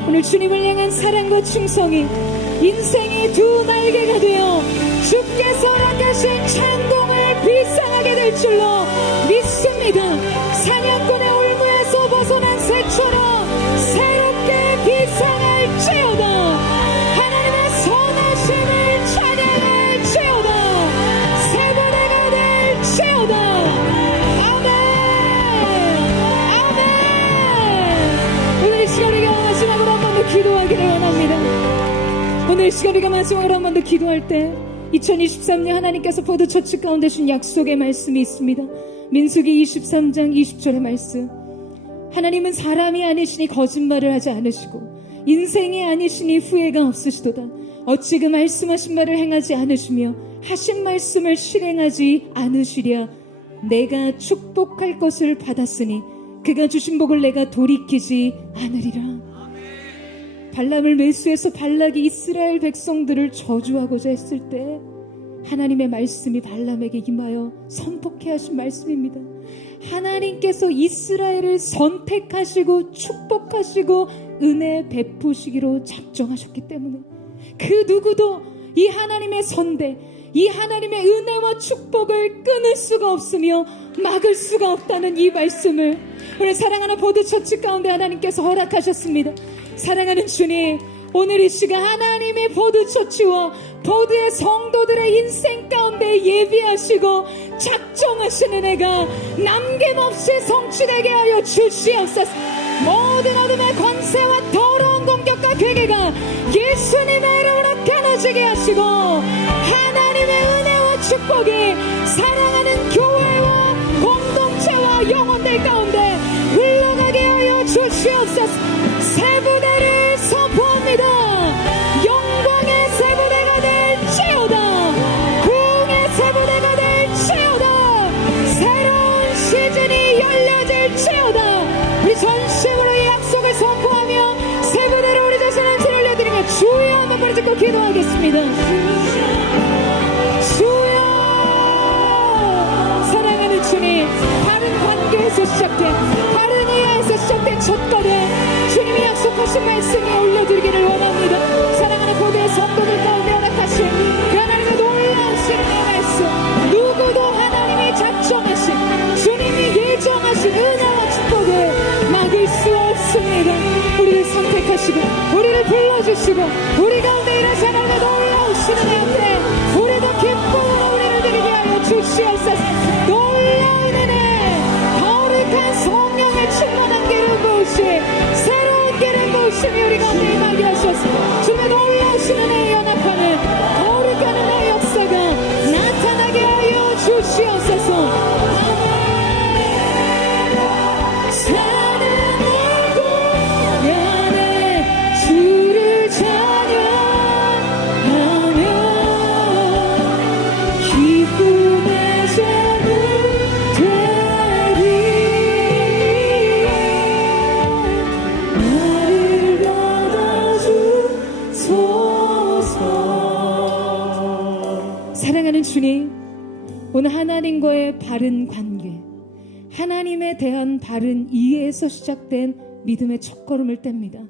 오늘 주님을 향한 사랑과 충성이 인생의 두 날개가 되어 주께서 허락하신 창공을 필상하게 될 줄로 믿습니다. 사냥꾼의 올무에서 벗어난 새처럼 새롭게 필상할지어다. 하나님의 선하심을 찬양할지어다. 새 부대가 될지어다. 아멘. 아멘. 오늘 시간 우리가 마지막으로 한 번 더 기도하기를 원합니다. 오늘 시간 우리가 마지막으로 한 번 더 기도할 때 2023년 하나님께서 포도처치 가운데 주신 약속의 말씀이 있습니다. 민수기 23장 20절의 말씀. 하나님은 사람이 아니시니 거짓말을 하지 않으시고 인생이 아니시니 후회가 없으시도다. 어찌 그 말씀하신 바를 행하지 않으시며 하신 말씀을 실행하지 않으시랴. 내가 축복할 것을 받았으니 그가 주신 복을 내가 돌이키지 않으리라. 발람을 매수해서 발락이 이스라엘 백성들을 저주하고자 했을 때 하나님의 말씀이 발람에게 임하여 선포케 하신 말씀입니다. 하나님께서 이스라엘을 선택하시고 축복하시고 은혜 베푸시기로 작정하셨기 때문에 그 누구도 이 하나님의 선대, 이 하나님의 은혜와 축복을 끊을 수가 없으며 막을 수가 없다는 이 말씀을 우리 사랑하는 포도처치 가운데 하나님께서 허락하셨습니다. 사랑하는 주님, 오늘 이 시간 하나님의 포도처치와 포도의 성도들의 인생 가운데 예비하시고 작정하신 은혜가 남김없이 성취되게 하여 주시옵소서. 모든 어둠의 권세와 더러운 공격과 괴계가 예수님의 이름으로 끊어지게 하시고 하나님의 은혜와 축복이 사랑하는 교회와 공동체와 영혼들 가운데 흘러가게 하여 주시옵소서. 새 부대를 선포합니다. 영광의 새 부대가 될지어다. 부흥의 새 부대가 될지어다. 새로운 시즌이 열려질지어다. 우리 전심으로 이 약속을 선포하며 새 부대를 우리 자신한테 올려드리며 주여 한번 부르짖고 기도하겠습니다. 주여. 사랑하는 주님, 바른 관계에서 시작된 바른 이해에서 시작된 첫걸음 주님이 약속하신 말씀이 올려드리기를 원합니다. 사랑하는 고대의 성도들 가운데 허락하신 그 하나님의 놀라우신 이 말씀, 누구도 하나님이 작정하신 주님이 예정하신 은혜와 축복을 막을 수 없습니다. 우리를 선택하시고 우리를 불러주시고 우리 가운데 일하신 하나님의 놀라우신 은혜 앞에 우리도 기쁨으로 우리를 드리게 하여 주시옵소서. 놀라운 은혜, 거룩한 성령의 충만한 기름 부으심, 새로운 기름 부으심이 우리 가운데 임하게 하셔서 주님의 놀라우신 은혜에 연합하는 거룩한 은혜의 역사가 나타나게 하여 주시옵소서. 사는 얼굴 안에 주를 찬양하며 기쁨의 제물 되리. 나를 받아주소서. 사랑하는 주님, 오늘 하나님과의 바른 관계, 하나님에 대한 바른 이해에서 시작된 믿음의 첫걸음을 뗍니다.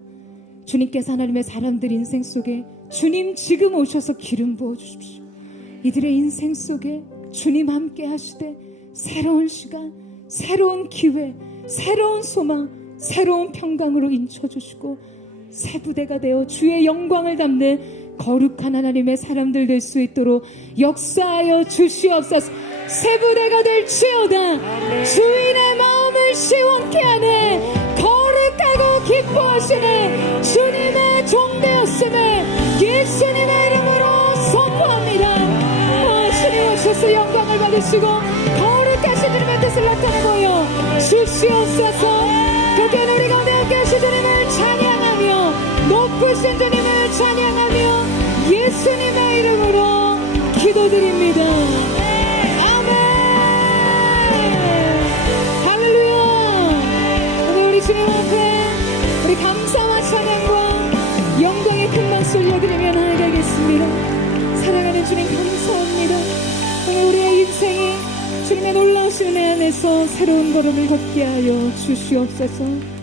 주님께서 하나님의 사람들 인생 속에 주님 지금 오셔서 기름 부어주십시오. 이들의 인생 속에 주님 함께 하시되 새로운 시간, 새로운 기회, 새로운 소망, 새로운 평강으로 인쳐주시고 새 부대가 되어 주의 영광을 담는 거룩한 하나님의 사람들 될 수 있도록 역사하여 주시옵소서. 새 부대가 될지어다. 주인의 마음을 시원케 하는 거룩하고 기뻐하시는 주님의 종되었음을 예수님의 이름으로 선포합니다. 주님 오셔서 영광을 받으시고 거룩하신 주님의 뜻을 나타내고요 주시옵소서. 그렇게 우리 가운데 함께 하신 주님을 찬양하며 높으신 주님을 찬양하며 예수님의 이름으로 기도드립니다. 주님 앞에 우리 감사와 찬양과 영광의 큰 박수 올려드리며 나아가겠습니다. 사랑하는 주님 감사합니다. 오늘 우리의 인생이 주님의 놀라우신 은혜 안에서 새로운 걸음을 걷게 하여 주시옵소서.